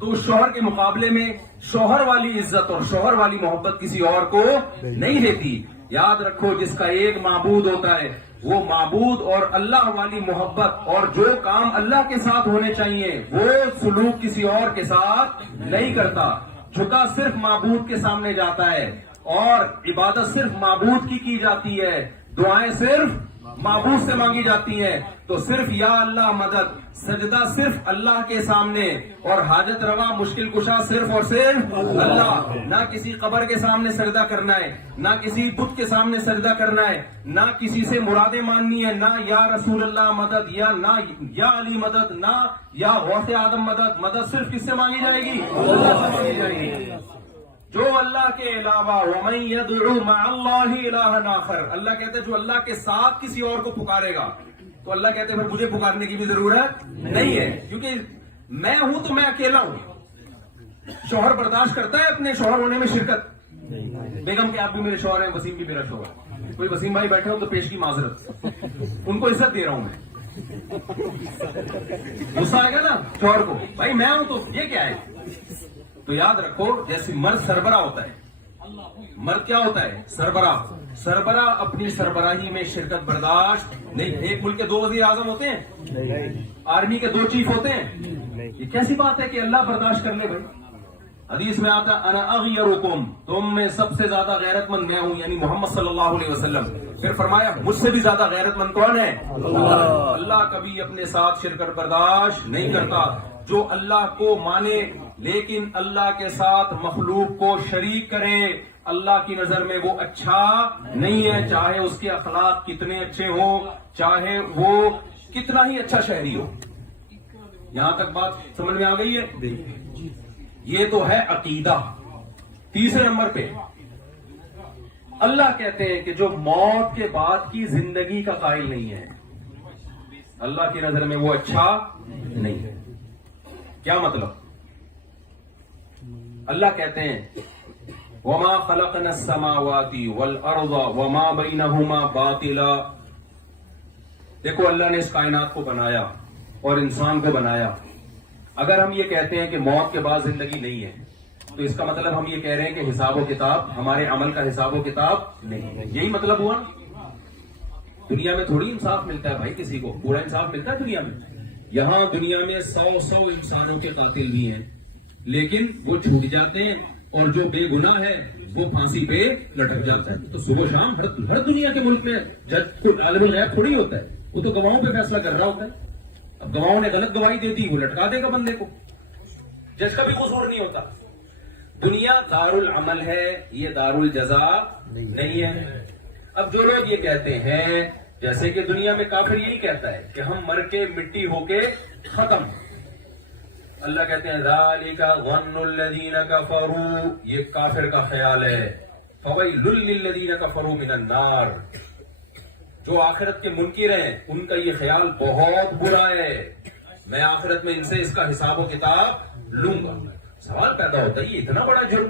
تو اس شوہر کے مقابلے میں شوہر والی عزت اور شوہر والی محبت کسی اور کو نہیں دیتی. یاد رکھو، جس کا ایک معبود ہوتا ہے وہ معبود اور اللہ والی محبت اور جو کام اللہ کے ساتھ ہونے چاہیے وہ سلوک کسی اور کے ساتھ نہیں کرتا. جھکا صرف معبود کے سامنے جاتا ہے اور عبادت صرف معبود کی جاتی ہے. دعائیں صرف معبود سے مانگی جاتی ہیں. تو صرف یا اللہ مدد، سجدہ صرف اللہ کے سامنے اور حاجت روا مشکل کشا صرف اور صرف اللہ. نہ کسی قبر کے سامنے سجدہ کرنا ہے، نہ کسی بت کے سامنے سجدہ کرنا ہے، نہ کسی سے مرادیں ماننی ہے، نہ یا رسول اللہ مدد، یا نہ یا علی مدد، نہ یا غوث آدم مدد. مدد صرف کس سے مانگی جائے گی؟ اللہ سے مانگی جائے گی. جو اللہ کے علاوہ وَمَن يَدْعُ مَعَ اللَّهِ إِلَٰهًا آخَرَ، اللہ کہتے ہیں جو اللہ کے ساتھ کسی اور کو پکارے گا تو اللہ کہتے ہیں پھر مجھے پکارنے کی بھی ضرورت نہیں ہے، کیونکہ میں ہوں تو میں اکیلا ہوں. شوہر برداشت کرتا ہے اپنے شوہر ہونے میں شرکت؟ بیگم کہ آپ بھی میرے شوہر ہیں، وسیم بھی میرا شوہر. کوئی وسیم بھائی بیٹھے ہو تو پیش کی معذرت، ان کو عزت دے رہا ہوں میں. غصہ آئے گا نا شوہر کو، بھائی میں ہوں تو یہ کیا ہے؟ تو یاد رکھو، جیسے مرد سربراہ ہوتا ہے، مرد کیا ہوتا ہے؟ سربراہ. سربراہ اپنی سربراہی میں شرکت برداشت نہیں. ایک ملک کے 2 وزیر اعظم ہوتے ہیں، آرمی کے 2 چیف ہوتے ہیں. یہ کیسی بات ہے کہ اللہ برداشت کر لے بھائی؟ حدیث میں آتا انا اغیرکم، تم میں سب سے زیادہ غیرت مند میں ہوں، یعنی محمد صلی اللہ علیہ وسلم. پھر فرمایا مجھ سے بھی زیادہ غیرت مند کون ہے؟ اللہ کبھی اپنے ساتھ شرکت برداشت نہیں کرتا. جو اللہ کو مانے لیکن اللہ کے ساتھ مخلوق کو شریک کرے، اللہ کی نظر میں وہ اچھا نہیں ہے، چاہے اس کے اخلاق کتنے اچھے ہوں، چاہے وہ کتنا ہی اچھا شہری ہو. یہاں تک بات سمجھ میں آ گئی ہے؟ یہ تو ہے عقیدہ. تیسرے نمبر پہ اللہ کہتے ہیں کہ جو موت کے بعد کی زندگی کا قائل نہیں ہے، اللہ کی نظر میں وہ اچھا نہیں ہے. کیا مطلب؟ اللہ کہتے ہیں وَمَا خَلَقْنَا السَّمَاوَاتِ وَالْأَرْضَ وَمَا بَيْنَهُمَا بَاطِلًا. دیکھو اللہ نے اس کائنات کو بنایا اور انسان کو بنایا. اگر ہم یہ کہتے ہیں کہ موت کے بعد زندگی نہیں ہے تو اس کا مطلب ہم یہ کہہ رہے ہیں کہ حساب و کتاب، ہمارے عمل کا حساب و کتاب نہیں ہے. یہی مطلب ہوا. دنیا میں تھوڑی انصاف ملتا ہے بھائی، کسی کو پورا انصاف ملتا ہے دنیا میں؟ یہاں دنیا میں 100 انسانوں کے قاتل بھی ہیں لیکن وہ چھوٹ جاتے ہیں، اور جو بے گناہ ہے وہ پھانسی پہ لٹک جاتا ہے. تو صبح شام ہر دنیا کے ملک میں جج کو عالم الغیب تھوڑی ہوتا ہے، وہ تو گواہوں پہ فیصلہ کر رہا ہوتا ہے. اب گواہوں نے غلط گواہی دے دی، وہ لٹکا دے گا بندے کو. جج کا بھی قصور نہیں ہوتا. دنیا دار العمل ہے، یہ دار الجزا نہیں ہے. اب جو لوگ یہ کہتے ہیں، جیسے کہ دنیا میں کافر یہی کہتا ہے کہ ہم مر کے مٹی ہو کے ختم. اللہ کہتے ہیں ذالک ظن الذین کفروا، یہ کافر کا خیال ہے. فویل للذین کفروا من النار، جو آخرت کے منکر ہیں ان کا یہ خیال بہت برا ہے، میں آخرت میں ان سے اس کا حساب و کتاب لوں گا. سوال پیدا ہوتا ہے یہ اتنا بڑا جرم،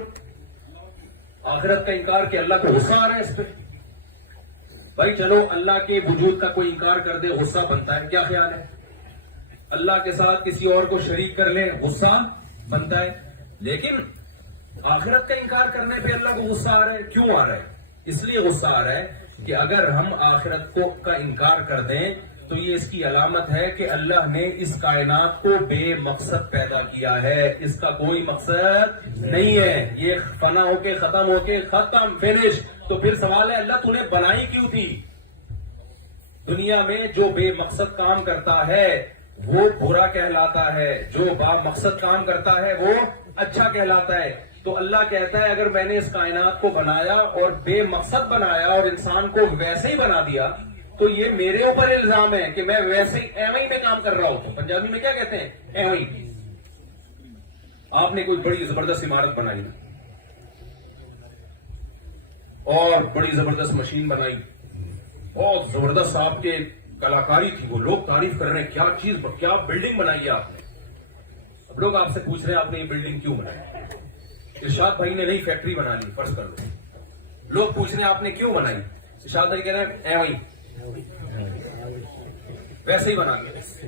آخرت کا انکار کہ اللہ کو غصہ آ رہا ہے اس پہ. بھائی چلو اللہ کے وجود کا کوئی انکار کر دے غصہ بنتا ہے، کیا خیال ہے؟ اللہ کے ساتھ کسی اور کو شریک کر لے غصہ بنتا ہے. لیکن آخرت کا انکار کرنے پہ اللہ کو غصہ آ رہا ہے. کیوں آ رہا ہے؟ اس لیے غصہ آ رہا ہے کہ اگر ہم آخرت کا انکار کر دیں تو یہ اس کی علامت ہے کہ اللہ نے اس کائنات کو بے مقصد پیدا کیا ہے، اس کا کوئی مقصد نہیں ہے، یہ فنا ہو کے ختم فنش. تو پھر سوال ہے اللہ تو نے بنائی کیوں تھی؟ دنیا میں جو بے مقصد کام کرتا ہے وہ برا کہلاتا ہے، جو با مقصد کام کرتا ہے وہ اچھا کہلاتا ہے. تو اللہ کہتا ہے اگر میں نے اس کائنات کو بنایا اور بے مقصد بنایا اور انسان کو ویسے ہی بنا دیا تو یہ میرے اوپر الزام ہے کہ میں ویسے ہی ایویں میں کام کر رہا ہوں. پنجابی میں کیا کہتے ہیں؟ ایویں. آپ نے کوئی بڑی زبردست عمارت بنائی اور بڑی زبردست مشین بنائی, بہت زبردست آپ کے کلاکاری تھی, وہ لوگ تعریف کر رہے ہیں کیا چیز, کیا بلڈنگ بنائی ہے آپ نے. اب لوگ آپ سے پوچھ رہے ہیں آپ نے یہ بلڈنگ کیوں بنائی؟ ارشاد بھائی نے نئی فیکٹری بنا لی فرض کر لو. لوگ پوچھ رہے ہیں آپ نے کیوں بنائی؟ ارشاد بھائی کہہ رہے ہیں ایویں ویسے ہی بنا کے.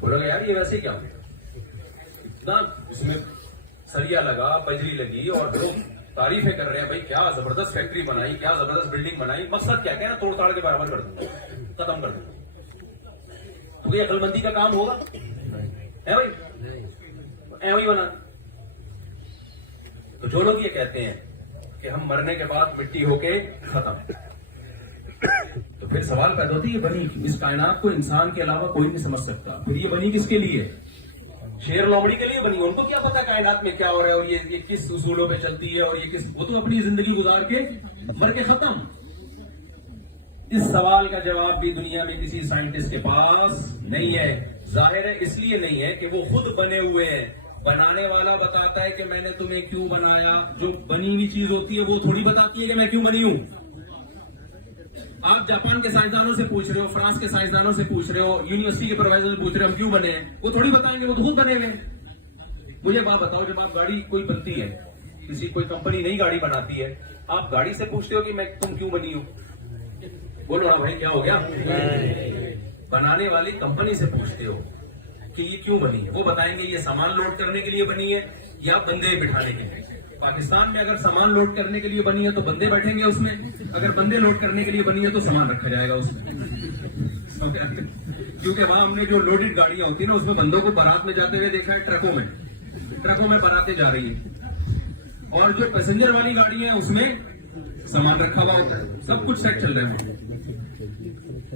بولو گے یار یہ ویسے ہی کیا اتنا اس میں سریا لگا, بجری لگی اور لوگ تعریفیں کر رہے ہیں بھائی کیا زبردست فیکٹری بنائی, کیا زبردست بلڈنگ بنائی. مقصد کیا کہنا توڑ تاڑ کے برابر کر دوں گا, ختم کر دوں گا. تو یہ عقل مندی کا کام ہوگا؟ ہے بھائی ایویں بنا. تو جو لوگ یہ کہتے ہیں کہ ہم مرنے کے بعد مٹی ہو کے ختم, تو پھر سوال پیدا ہوتی ہے یہ بنی اس کائنات کو انسان کے علاوہ کوئی نہیں سمجھ سکتا, پھر یہ بنی کس کے لیے؟ شیر لومڑی کے لیے بنی. ان کو کیا پتا کائنات میں کیا ہو رہا ہے اور یہ کس اصولوں پہ چلتی ہے اور یہ کس, وہ تو اپنی زندگی گزار کے مر کے ختم. اس سوال کا جواب بھی دنیا میں کسی سائنٹسٹ کے پاس نہیں ہے. ظاہر ہے اس لیے نہیں ہے کہ وہ خود بنے ہوئے ہیں. بنانے والا بتاتا ہے کہ میں نے تمہیں کیوں بنایا, جو بنی ہوئی چیز ہوتی ہے وہ تھوڑی بتاتی ہے کہ میں کیوں بنی ہوں. آپ جاپان کے سائنسدانوں سے پوچھ رہے ہو, فرانس کے سائنسدانوں سے پوچھ رہے ہو, یونیورسٹی کے پروفیسر سے پوچھ رہے ہو ہم کیوں بنے ہیں, وہ تھوڑی بتائیں گے, وہ تو خود بنے ہوئے. مجھے بات بتاؤ, جب آپ گاڑی کوئی بنتی ہے, کسی کوئی کمپنی نئی گاڑی بناتی ہے, آپ گاڑی سے پوچھتے ہو کہ میں تم کیوں بنی ہو؟ بولو نا بھائی کیا ہو گیا؟ بنانے والی کمپنی سے پوچھتے ہو کہ یہ کیوں بنی ہے, وہ بتائیں گے یہ سامان لوڈ کرنے کے لیے بنی ہے یا بندے بٹھانے کے لیے. پاکستان میں اگر سامان لوڈ کرنے کے لیے بنی ہے تو بندے بیٹھیں گے اس میں, اگر بندے لوڈ کرنے کے لیے بنی ہے تو سامان رکھا جائے گا اس میں. کیونکہ وہاں ہم نے جو لوڈڈ گاڑیاں ہوتی ہیں نا اس میں بندوں کو بارات میں جاتے ہوئے دیکھا ہے, ٹرکوں میں باراتیں جا رہی ہیں, اور جو پیسنجر والی گاڑی ہیں اس میں سامان رکھا ہوا ہوتا ہے, سب کچھ سیٹ چل رہا ہے.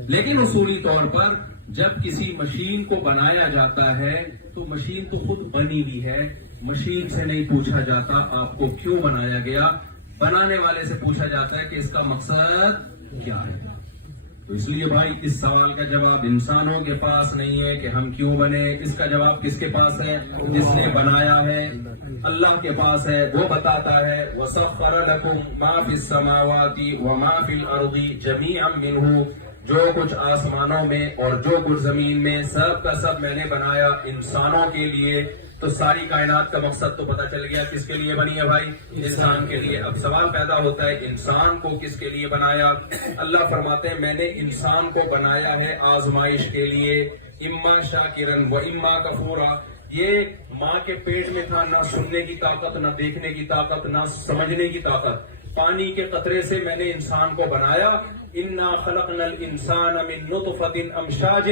لیکن اصولی طور پر جب کسی مشین کو بنایا جاتا ہے تو مشین تو خود بنی ہوئی ہے, مشین سے نہیں پوچھا جاتا آپ کو کیوں بنایا گیا, بنانے والے سے پوچھا جاتا ہے کہ اس کا مقصد کیا ہے. تو اس لیے بھائی اس سوال کا جواب انسانوں کے پاس نہیں ہے کہ ہم کیوں بنے, اس کا جواب کس کے پاس ہے؟ جس نے بنایا ہے, اللہ کے پاس ہے. وہ بتاتا ہے وَسَخَّرَ لَكُم مَا فِي السَّمَاوَاتِ وَمَا فِي الْأَرْضِ جَمِيعًا مِّنْهُ, جو کچھ آسمانوں میں اور جو کچھ زمین میں سب کا سب میں نے بنایا انسانوں کے لیے. تو ساری کائنات کا مقصد تو پتہ چل گیا کس کے لیے بنی ہے بھائی, انسان کے لیے. اب سوال پیدا ہوتا ہے انسان کو کس کے لیے بنایا؟ اللہ فرماتے ہیں میں نے انسان کو بنایا ہے آزمائش کے لیے, اما شاکرن و اما کفورا. یہ ماں کے پیٹ میں تھا, نہ سننے کی طاقت, نہ دیکھنے کی طاقت, نہ سمجھنے کی طاقت. پانی کے قطرے سے میں نے انسان کو بنایا. انا خلقنا الانسان من نطفة امشاج,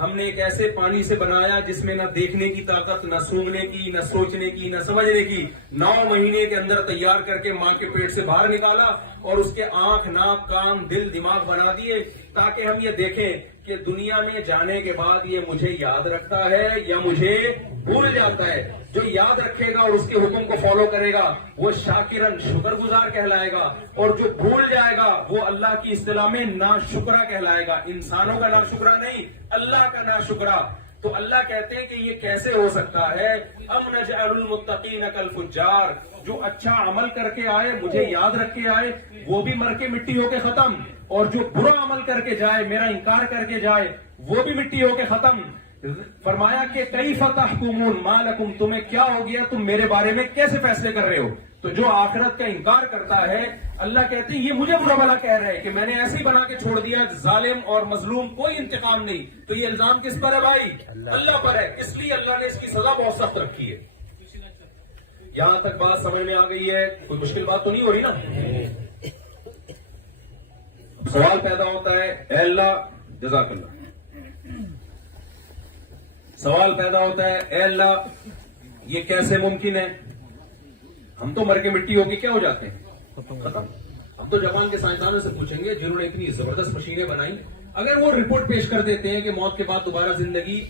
ہم نے ایک ایسے پانی سے بنایا جس میں نہ دیکھنے کی طاقت, نہ سونگنے کی, نہ سوچنے کی, نہ سمجھنے کی. 9 مہینے کے اندر تیار کر کے ماں کے پیٹ سے باہر نکالا اور اس کے آنکھ, ناک, کان, دل, دماغ بنا دیے تاکہ ہم یہ دیکھیں کہ دنیا میں جانے کے بعد یہ مجھے یاد رکھتا ہے یا مجھے بھول جاتا ہے. جو یاد رکھے گا اور اس کے حکم کو فالو کرے گا وہ شاکرن شکر گزار کہلائے گا, اور جو بھول جائے گا وہ اللہ کی اصطلاح میں ناشکرا کہلائے گا. انسانوں کا ناشکرا نہیں, اللہ کا ناشکرا. تو اللہ کہتے ہیں کہ یہ کیسے ہو سکتا ہے؟ ام نجعل المتقین کالفجار, جو اچھا عمل کر کے آئے, مجھے یاد رکھ کے آئے, وہ بھی مر کے مٹی ہو کے ختم, اور جو برا عمل کر کے جائے, میرا انکار کر کے جائے, وہ بھی مٹی ہو کے ختم. فرمایا کہ کیف تحکمون ما لکم, تمہیں کیا ہو گیا, تم میرے بارے میں کیسے فیصلے کر رہے ہو؟ تو جو آخرت کا انکار کرتا ہے, اللہ کہتے ہیں یہ مجھے برا بھلا کہہ رہے ہیں کہ میں نے ایسے ہی بنا کے چھوڑ دیا, ظالم اور مظلوم کوئی انتقام نہیں. تو یہ الزام کس پر ہے بھائی؟ اللہ پر ہے. اس لیے اللہ نے اس کی سزا بہت سخت رکھی ہے. یہاں تک بات سمجھ میں آ گئی ہے؟ کوئی مشکل بات تو نہیں ہو رہی نا؟ سوال پیدا ہوتا ہے, اے اللہ, جزاک اللہ, سوال پیدا ہوتا ہے اے اللہ یہ کیسے ممکن ہے؟ ہم تو مر کے مٹی ہو کے کیا ہو جاتے ہیں؟ ختم. ہم تو جاپان کے سائنسدانوں سے پوچھیں گے جنہوں نے اتنی زبردست مشینیں بنائی, اگر وہ رپورٹ پیش کر دیتے ہیں کہ موت کے بعد دوبارہ زندگی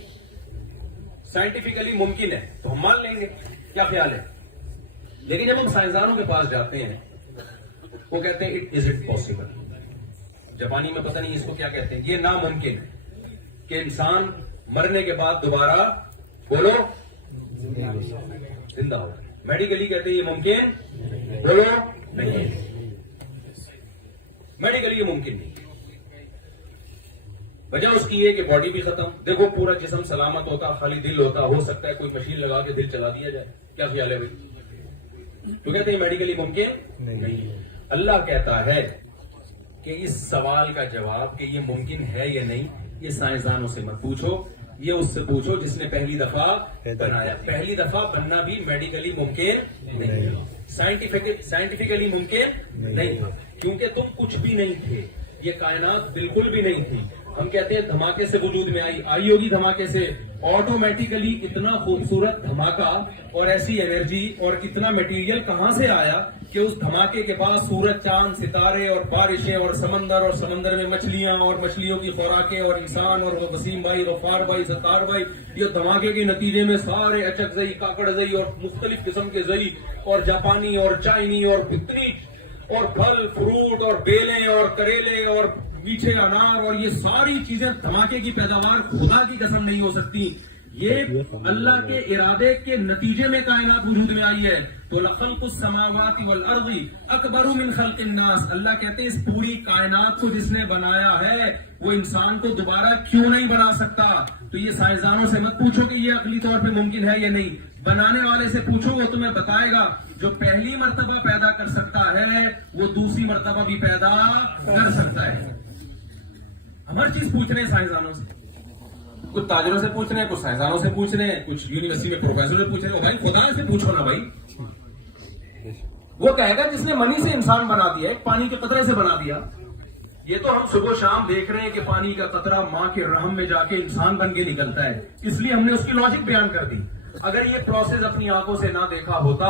سائنٹیفکلی ممکن ہے تو ہم مان لیں گے. کیا خیال ہے؟ لیکن جب ہم سائنسدانوں کے پاس جاتے ہیں وہ کہتے ہیں از اٹ پاسبل. جاپانی میں پتہ نہیں اس کو کیا کہتے ہیں. یہ ناممکن ہے کہ انسان مرنے کے بعد دوبارہ بولو زندہ ہو. میڈیکلی کہتے ہیں یہ ممکن بولو نہیں. میڈیکلی یہ ممکن نہیں. وجہ اس کی ہے کہ باڈی بھی ختم. دیکھو پورا جسم سلامت ہوتا, خالی دل ہوتا, ہو سکتا ہے کوئی مشین لگا کے دل چلا دیا جائے. کیا خیال ہے بھائی؟ تو کہتے ہیں میڈیکلی ممکن نہیں. اللہ کہتا ہے کہ اس سوال کا جواب کہ یہ ممکن ہے یا نہیں, یہ سائنسدانوں سے مت پوچھو, یہ اس سے پوچھو جس نے پہلی دفعہ بنایا. پہلی دفعہ بننا بھی میڈیکلی ممکن نہیں, سائنٹیفکلی ممکن نہیں, کیونکہ تم کچھ بھی نہیں تھے. یہ کائنات بالکل بھی نہیں تھی. ہم کہتے ہیں دھماکے سے وجود میں آئی ہوگی. دھماکے سے آٹومیٹیکلی اتنا خوبصورت دھماکہ اور ایسی انرجی اور اتنا میٹیریل کہاں سے آیا کہ اس دھماکے کے بعد سورج, چاند, ستارے اور بارشیں اور سمندر میں مچھلیاں اور مچھلیوں کی خوراکیں اور انسان اور وسیم بھائی, غفار بھائی, ستار بھائی, یہ دھماکے کے نتیجے میں سارے اچک زئی, کاکڑ زئی اور مختلف قسم کے زئی اور جاپانی اور چائنی اور بکری اور پھل فروٹ اور بیلیں اور کریلے اور میٹھے انار اور یہ ساری چیزیں دھماکے کی پیداوار خدا کی قسم نہیں ہو سکتی. یہ اللہ کے ارادے کے نتیجے میں کائنات وجود میں آئی ہے. تو لخلق السماوات والارض اکبر من خلق الناس. اللہ کہتے ہیں اس پوری کائنات کو جس نے بنایا ہے وہ انسان کو دوبارہ کیوں نہیں بنا سکتا. تو یہ سائنسدانوں سے مت پوچھو کہ یہ عقلی طور پہ ممکن ہے یا نہیں. بنانے والے سے پوچھو, وہ تمہیں بتائے گا. جو پہلی مرتبہ پیدا کر سکتا ہے وہ دوسری مرتبہ بھی پیدا کر سکتا ہے. ہم ہر چیز پوچھ رہے ہیں سائنسدانوں سے, کچھ تاجروں سے پوچھ رہے ہیں, کچھ سائنسدانوں سے پوچھ رہے ہیں, کچھ یونیورسٹی میں پروفیسر سے پوچھ رہے ہیں. بھائی خدا سے پوچھو نا بھائی. وہ کہے گا جس نے منی سے انسان بنا دیا, ایک پانی کے قطرے سے بنا دیا. یہ تو ہم صبح شام دیکھ رہے ہیں کہ پانی کا قطرہ ماں کے رحم میں جا کے انسان بن کے نکلتا ہے, اس لیے ہم نے اس کی لاجک بیان کر دی. اگر یہ پروسیس اپنی آنکھوں سے نہ دیکھا ہوتا,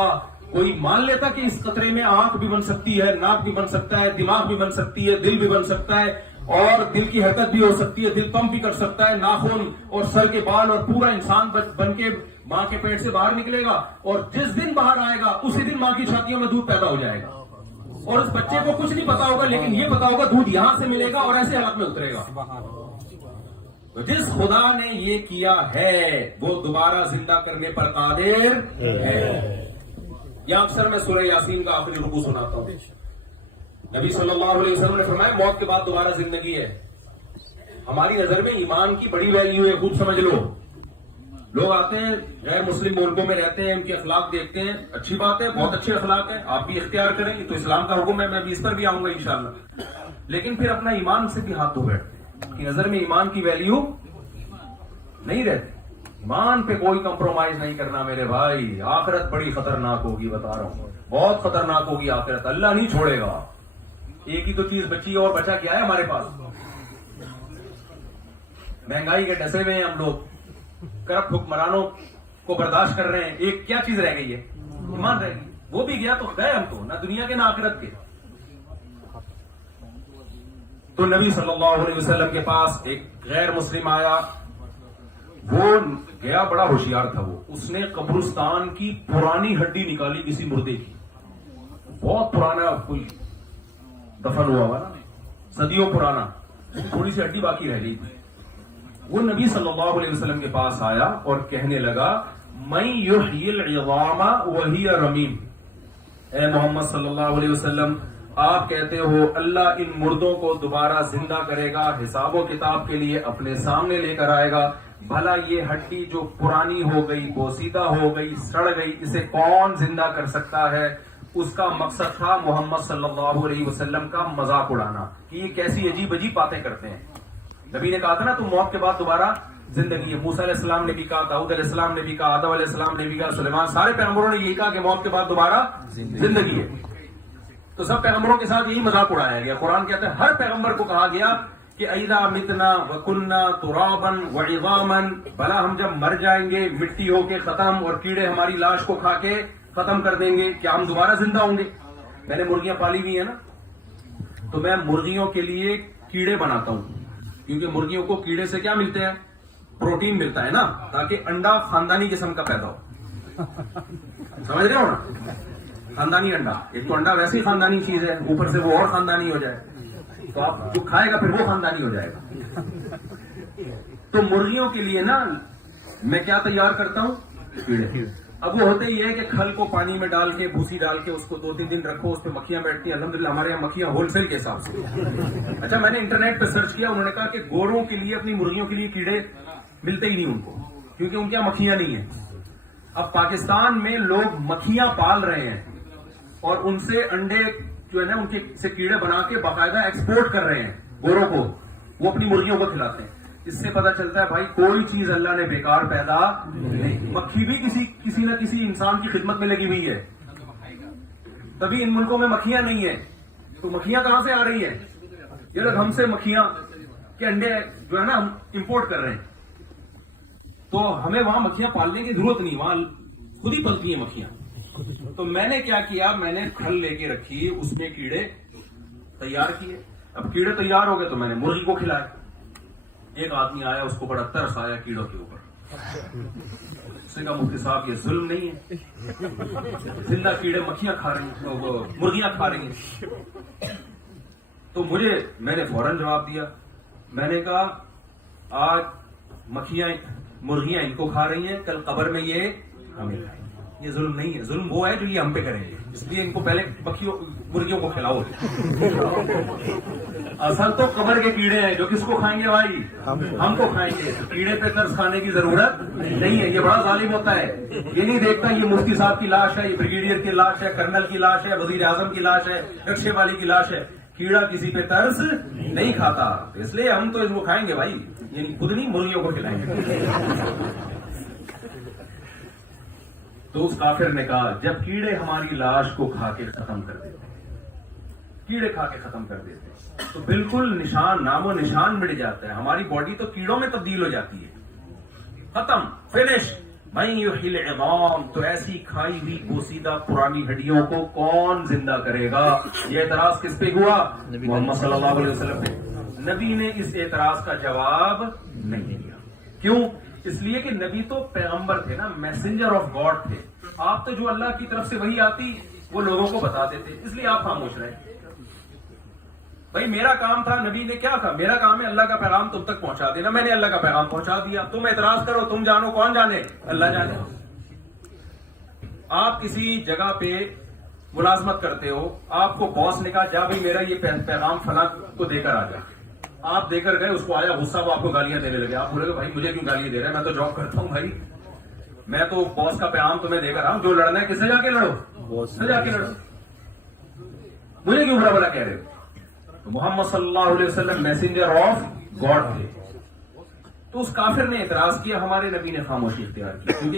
کوئی مان لیتا کہ اس قطرے میں آنکھ بھی بن سکتی ہے, ناک بھی بن سکتا ہے, دماغ بھی بن سکتی ہے, دل بھی بن سکتا ہے, اور دل کی حرکت بھی ہو سکتی ہے, دل پمپ بھی کر سکتا ہے, ناخن اور سر کے بال اور پورا انسان بن کے ماں کے پیٹ سے باہر نکلے گا, اور جس دن باہر آئے گا اسی دن ماں کی چھاتیوں میں دودھ پیدا ہو جائے گا, اور اس بچے کو کچھ نہیں پتا ہوگا, لیکن یہ پتا ہوگا دودھ یہاں سے ملے گا اور ایسے حالت میں اترے گا. جس خدا نے یہ کیا ہے وہ دوبارہ زندہ کرنے پر قادر ہے. یا اکثر میں سورہ یاسین کا آخری رکوع سناتا ہوں. نبی صلی اللہ علیہ وسلم نے فرمایا موت کے بعد دوبارہ زندگی ہے. ہماری نظر میں ایمان کی بڑی ویلیو ہے, خوب سمجھ لو. لوگ آتے ہیں غیر مسلم ملکوں میں رہتے ہیں, ان کے اخلاق دیکھتے ہیں, اچھی بات ہے, بہت اچھے اخلاق ہیں, آپ بھی اختیار کریں, یہ تو اسلام کا حکم ہے, میں بھی اس پر بھی آؤں گا انشاءاللہ. لیکن پھر اپنا ایمان سے بھی ہاتھ دھو بیٹھتے کی نظر میں ایمان کی ویلیو نہیں رہتی. ایمان پہ کوئی کمپرومائز نہیں کرنا میرے بھائی. آخرت بڑی خطرناک ہوگی, بتا رہا ہوں, بہت خطرناک ہوگی آخرت. اللہ نہیں چھوڑے گا. ایک ہی تو چیز بچی اور بچا کیا ہے ہمارے پاس؟ مہنگائی کے ڈسے ہوئے ہیں ہم لوگ, کرپٹ حکمرانوں کو برداشت کر رہے ہیں. ایک کیا چیز رہ گئی ہے؟ ایمان رہ گئی. وہ بھی گیا تو گئے ہم تو, نہ دنیا کے نہ آخرت کے. تو نبی صلی اللہ علیہ وسلم کے پاس ایک غیر مسلم آیا. وہ گیا, بڑا ہوشیار تھا وہ. اس نے قبرستان کی پرانی ہڈی نکالی کسی مردے کی, بہت پرانا کوئی دفن ہوا ہوا نا, صدیوں پرانا, تھوڑی سی ہڈی باقی رہ گئی تھی. وہ نبی صلی اللہ علیہ وسلم کے پاس آیا اور کہنے لگا من یحیی العظام وہی رمیم. اے محمد صلی اللہ علیہ وسلم, آپ کہتے ہو اللہ ان مردوں کو دوبارہ زندہ کرے گا, حساب و کتاب کے لیے اپنے سامنے لے کر آئے گا. بھلا یہ ہڈی جو پرانی ہو گئی, بوسیدہ ہو گئی, سڑ گئی, اسے کون زندہ کر سکتا ہے؟ اس کا مقصد تھا محمد صلی اللہ علیہ وسلم کا مذاق اڑانا کہ یہ کیسی عجیب عجیب باتیں کرتے ہیں. نبی نے کہا تھا نا تم موت کے بعد دوبارہ زندگی ہے. موسیٰ علیہ السلام نے بھی کہا, داؤد علیہ السلام نے بھی کہا, آدم علیہ السلام نے بھی کہا, سلیمان, سارے پیغمبروں نے یہی کہا کہ موت کے بعد دوبارہ زندگی ہے. تو سب پیغمبروں کے ساتھ یہی مذاق اڑایا گیا. قرآن کہتا ہے ہر پیغمبر کو کہا گیا کہ اذا متنا وکننا ترابا وعظاما, بھلا ہم جب مر جائیں گے, مٹی ہو کے ختم, اور کیڑے ہماری لاش کو کھا کے ختم کر دیں گے, کیا ہم دوبارہ زندہ ہوں گے؟ میں نے مرغیاں پالی ہوئی ہیں نا, تو میں مرغیوں کے لیے کیڑے بناتا ہوں, کیونکہ مرغیوں کو کیڑے سے کیا ملتے ہیں؟ پروٹین ملتا ہے نا, تاکہ انڈا خاندانی قسم کا پیدا ہو. سمجھ رہے ہو نا؟ خاندانی انڈا، ایک تو انڈا ویسے ہی خاندانی چیز ہے، اوپر سے وہ اور خاندانی ہو جائے تو آپ جو کھائے گا پھر وہ خاندانی ہو جائے گا. تو مرغیوں کے لیے نا میں کیا تیار کرتا ہوں؟ کیڑے. اب وہ ہوتے ہی ہے کہ کھل کو پانی میں ڈال کے بھوسی ڈال کے اس کو 2-3 دن رکھو، اس پہ مکھیاں بیٹھتی ہیں. الحمدللہ ہمارے یہاں مکھیاں ہول سیل کے حساب سے. اچھا میں نے انٹرنیٹ پہ سرچ کیا، انہوں نے کہا کہ گوروں کے لیے اپنی مرغیوں کے لیے کیڑے ملتے ہی نہیں ان کو، کیونکہ ان کے یہاں مکھیاں نہیں ہیں. اب پاکستان میں لوگ مکھیاں پال رہے ہیں اور ان سے انڈے جو ہے نا ان کے سے کیڑے بنا کے باقاعدہ ایکسپورٹ کر رہے ہیں گوروں کو، وہ اپنی مرغیوں کو کھلاتے ہیں. اس سے پتا چلتا ہے بھائی کوئی چیز اللہ نے بیکار پیدا نہیں. مکھی بھی کسی نہ کسی انسان کی خدمت میں لگی ہوئی ہے. تبھی ان ملکوں میں مکھیاں نہیں ہیں. تو مکھیاں کہاں سے آ رہی ہیں؟ یہ لوگ ہم سے مکھیاں کے انڈے جو ہے نا ہم امپورٹ کر رہے ہیں. تو ہمیں وہاں مکھیاں پالنے کی ضرورت نہیں، وہاں خود ہی پلتی ہیں مکھیاں. تو میں نے کیا کیا، میں نے کھل لے کے رکھی، اس میں کیڑے تیار کیے. اب کیڑے تیار ہو گئے تو میں نے مرغی کو کھلائے. ایک آدمی آیا، اس کو بڑا ترس آیا کیڑوں کے اوپر. اس نے کہا مفتی صاحب یہ ظلم نہیں ہے، زندہ کیڑے مکھیاں کھا رہی ہیں، مرغیاں کھا رہی ہیں. تو میں نے فوراً جواب دیا. میں نے کہا آج مرغیاں ان کو کھا رہی ہیں، کل قبر میں یہ ہمیں کھائیں. یہ ظلم نہیں ہے، ظلم وہ ہے جو یہ ہم پہ کریں گے. اس لیے ان کو پہلے مرغیوں کو کھلاؤ. اصل تو قبر کے کیڑے ہیں جو کس کو کھائیں گے بھائی؟ ہم کو کھائیں گے. کیڑے پہ ترس کھانے کی ضرورت نہیں ہے. یہ بڑا ظالم ہوتا ہے، یہ نہیں دیکھتا یہ مفتی صاحب کی لاش ہے، یہ بریگیڈیئر کی لاش ہے، کرنل کی لاش ہے، وزیر اعظم کی لاش ہے، رکشے والی کی لاش ہے. کیڑا کسی پہ ترس نہیں کھاتا، اس لیے ہم تو اس کو کھائیں گے بھائی، یعنی خود نہیں مرغیوں کو کھلائیں گے. تو اس کافر نے کہا جب کیڑے ہماری لاش کو کھا کے ختم کر دیتے، کیڑے کھا کے ختم کر دیتے تو بالکل نام و نشان مٹ جاتا ہے. ہماری باڈی تو کیڑوں میں تبدیل ہو جاتی ہے، ختم، فنش. من یحیی العظام، تو ایسی کھائی ہوئی بوسیدہ پرانی ہڈیوں کو کون زندہ کرے گا؟ یہ اعتراض کس پہ ہوا؟ محمد صلی اللہ علیہ وسلم پہ. نبی نے اس اعتراض کا جواب نہیں دیا. کیوں؟ اس لیے کہ نبی تو پیغمبر تھے نا، میسنجر آف گاڈ تھے. آپ تو جو اللہ کی طرف سے وہی آتی وہ لوگوں کو بتاتے تھے، اس لیے آپ خاموش رہے. بھائی میرا کام تھا، نبی نے کیا کہا؟ میرا کام ہے اللہ کا پیغام تم تک پہنچا دینا. میں نے اللہ کا پیغام پہنچا دیا. تم اعتراض کرو، تم جانو، کون جانے؟ اللہ جانے. آپ کسی جگہ پہ ملازمت کرتے ہو، آپ کو باس نے کہا جا بھائی میرا یہ پیغام فلاں کو دے کر آ جا. آپ دے کر گئے، اس کو آیا غصہ، وہ آپ کو گالیاں دینے لگے. آپ بولے گا بھائی مجھے کیوں گالیاں دے رہے ہیں، میں تو جاب کرتا ہوں بھائی، میں تو باس کا پیغام تمہیں دے کر آؤں. جو لڑنا ہے کس سے جا کے لڑو، باس سے جا کے لڑو، مجھے کیوں برا بلا کہہ رہے ہو؟ محمد صلی اللہ علیہ وسلم میسنجر آف گاڈ تھے. تو اس کافر نے اعتراض کیا، ہمارے نبی نے خاموشی اختیار کی. کیونکہ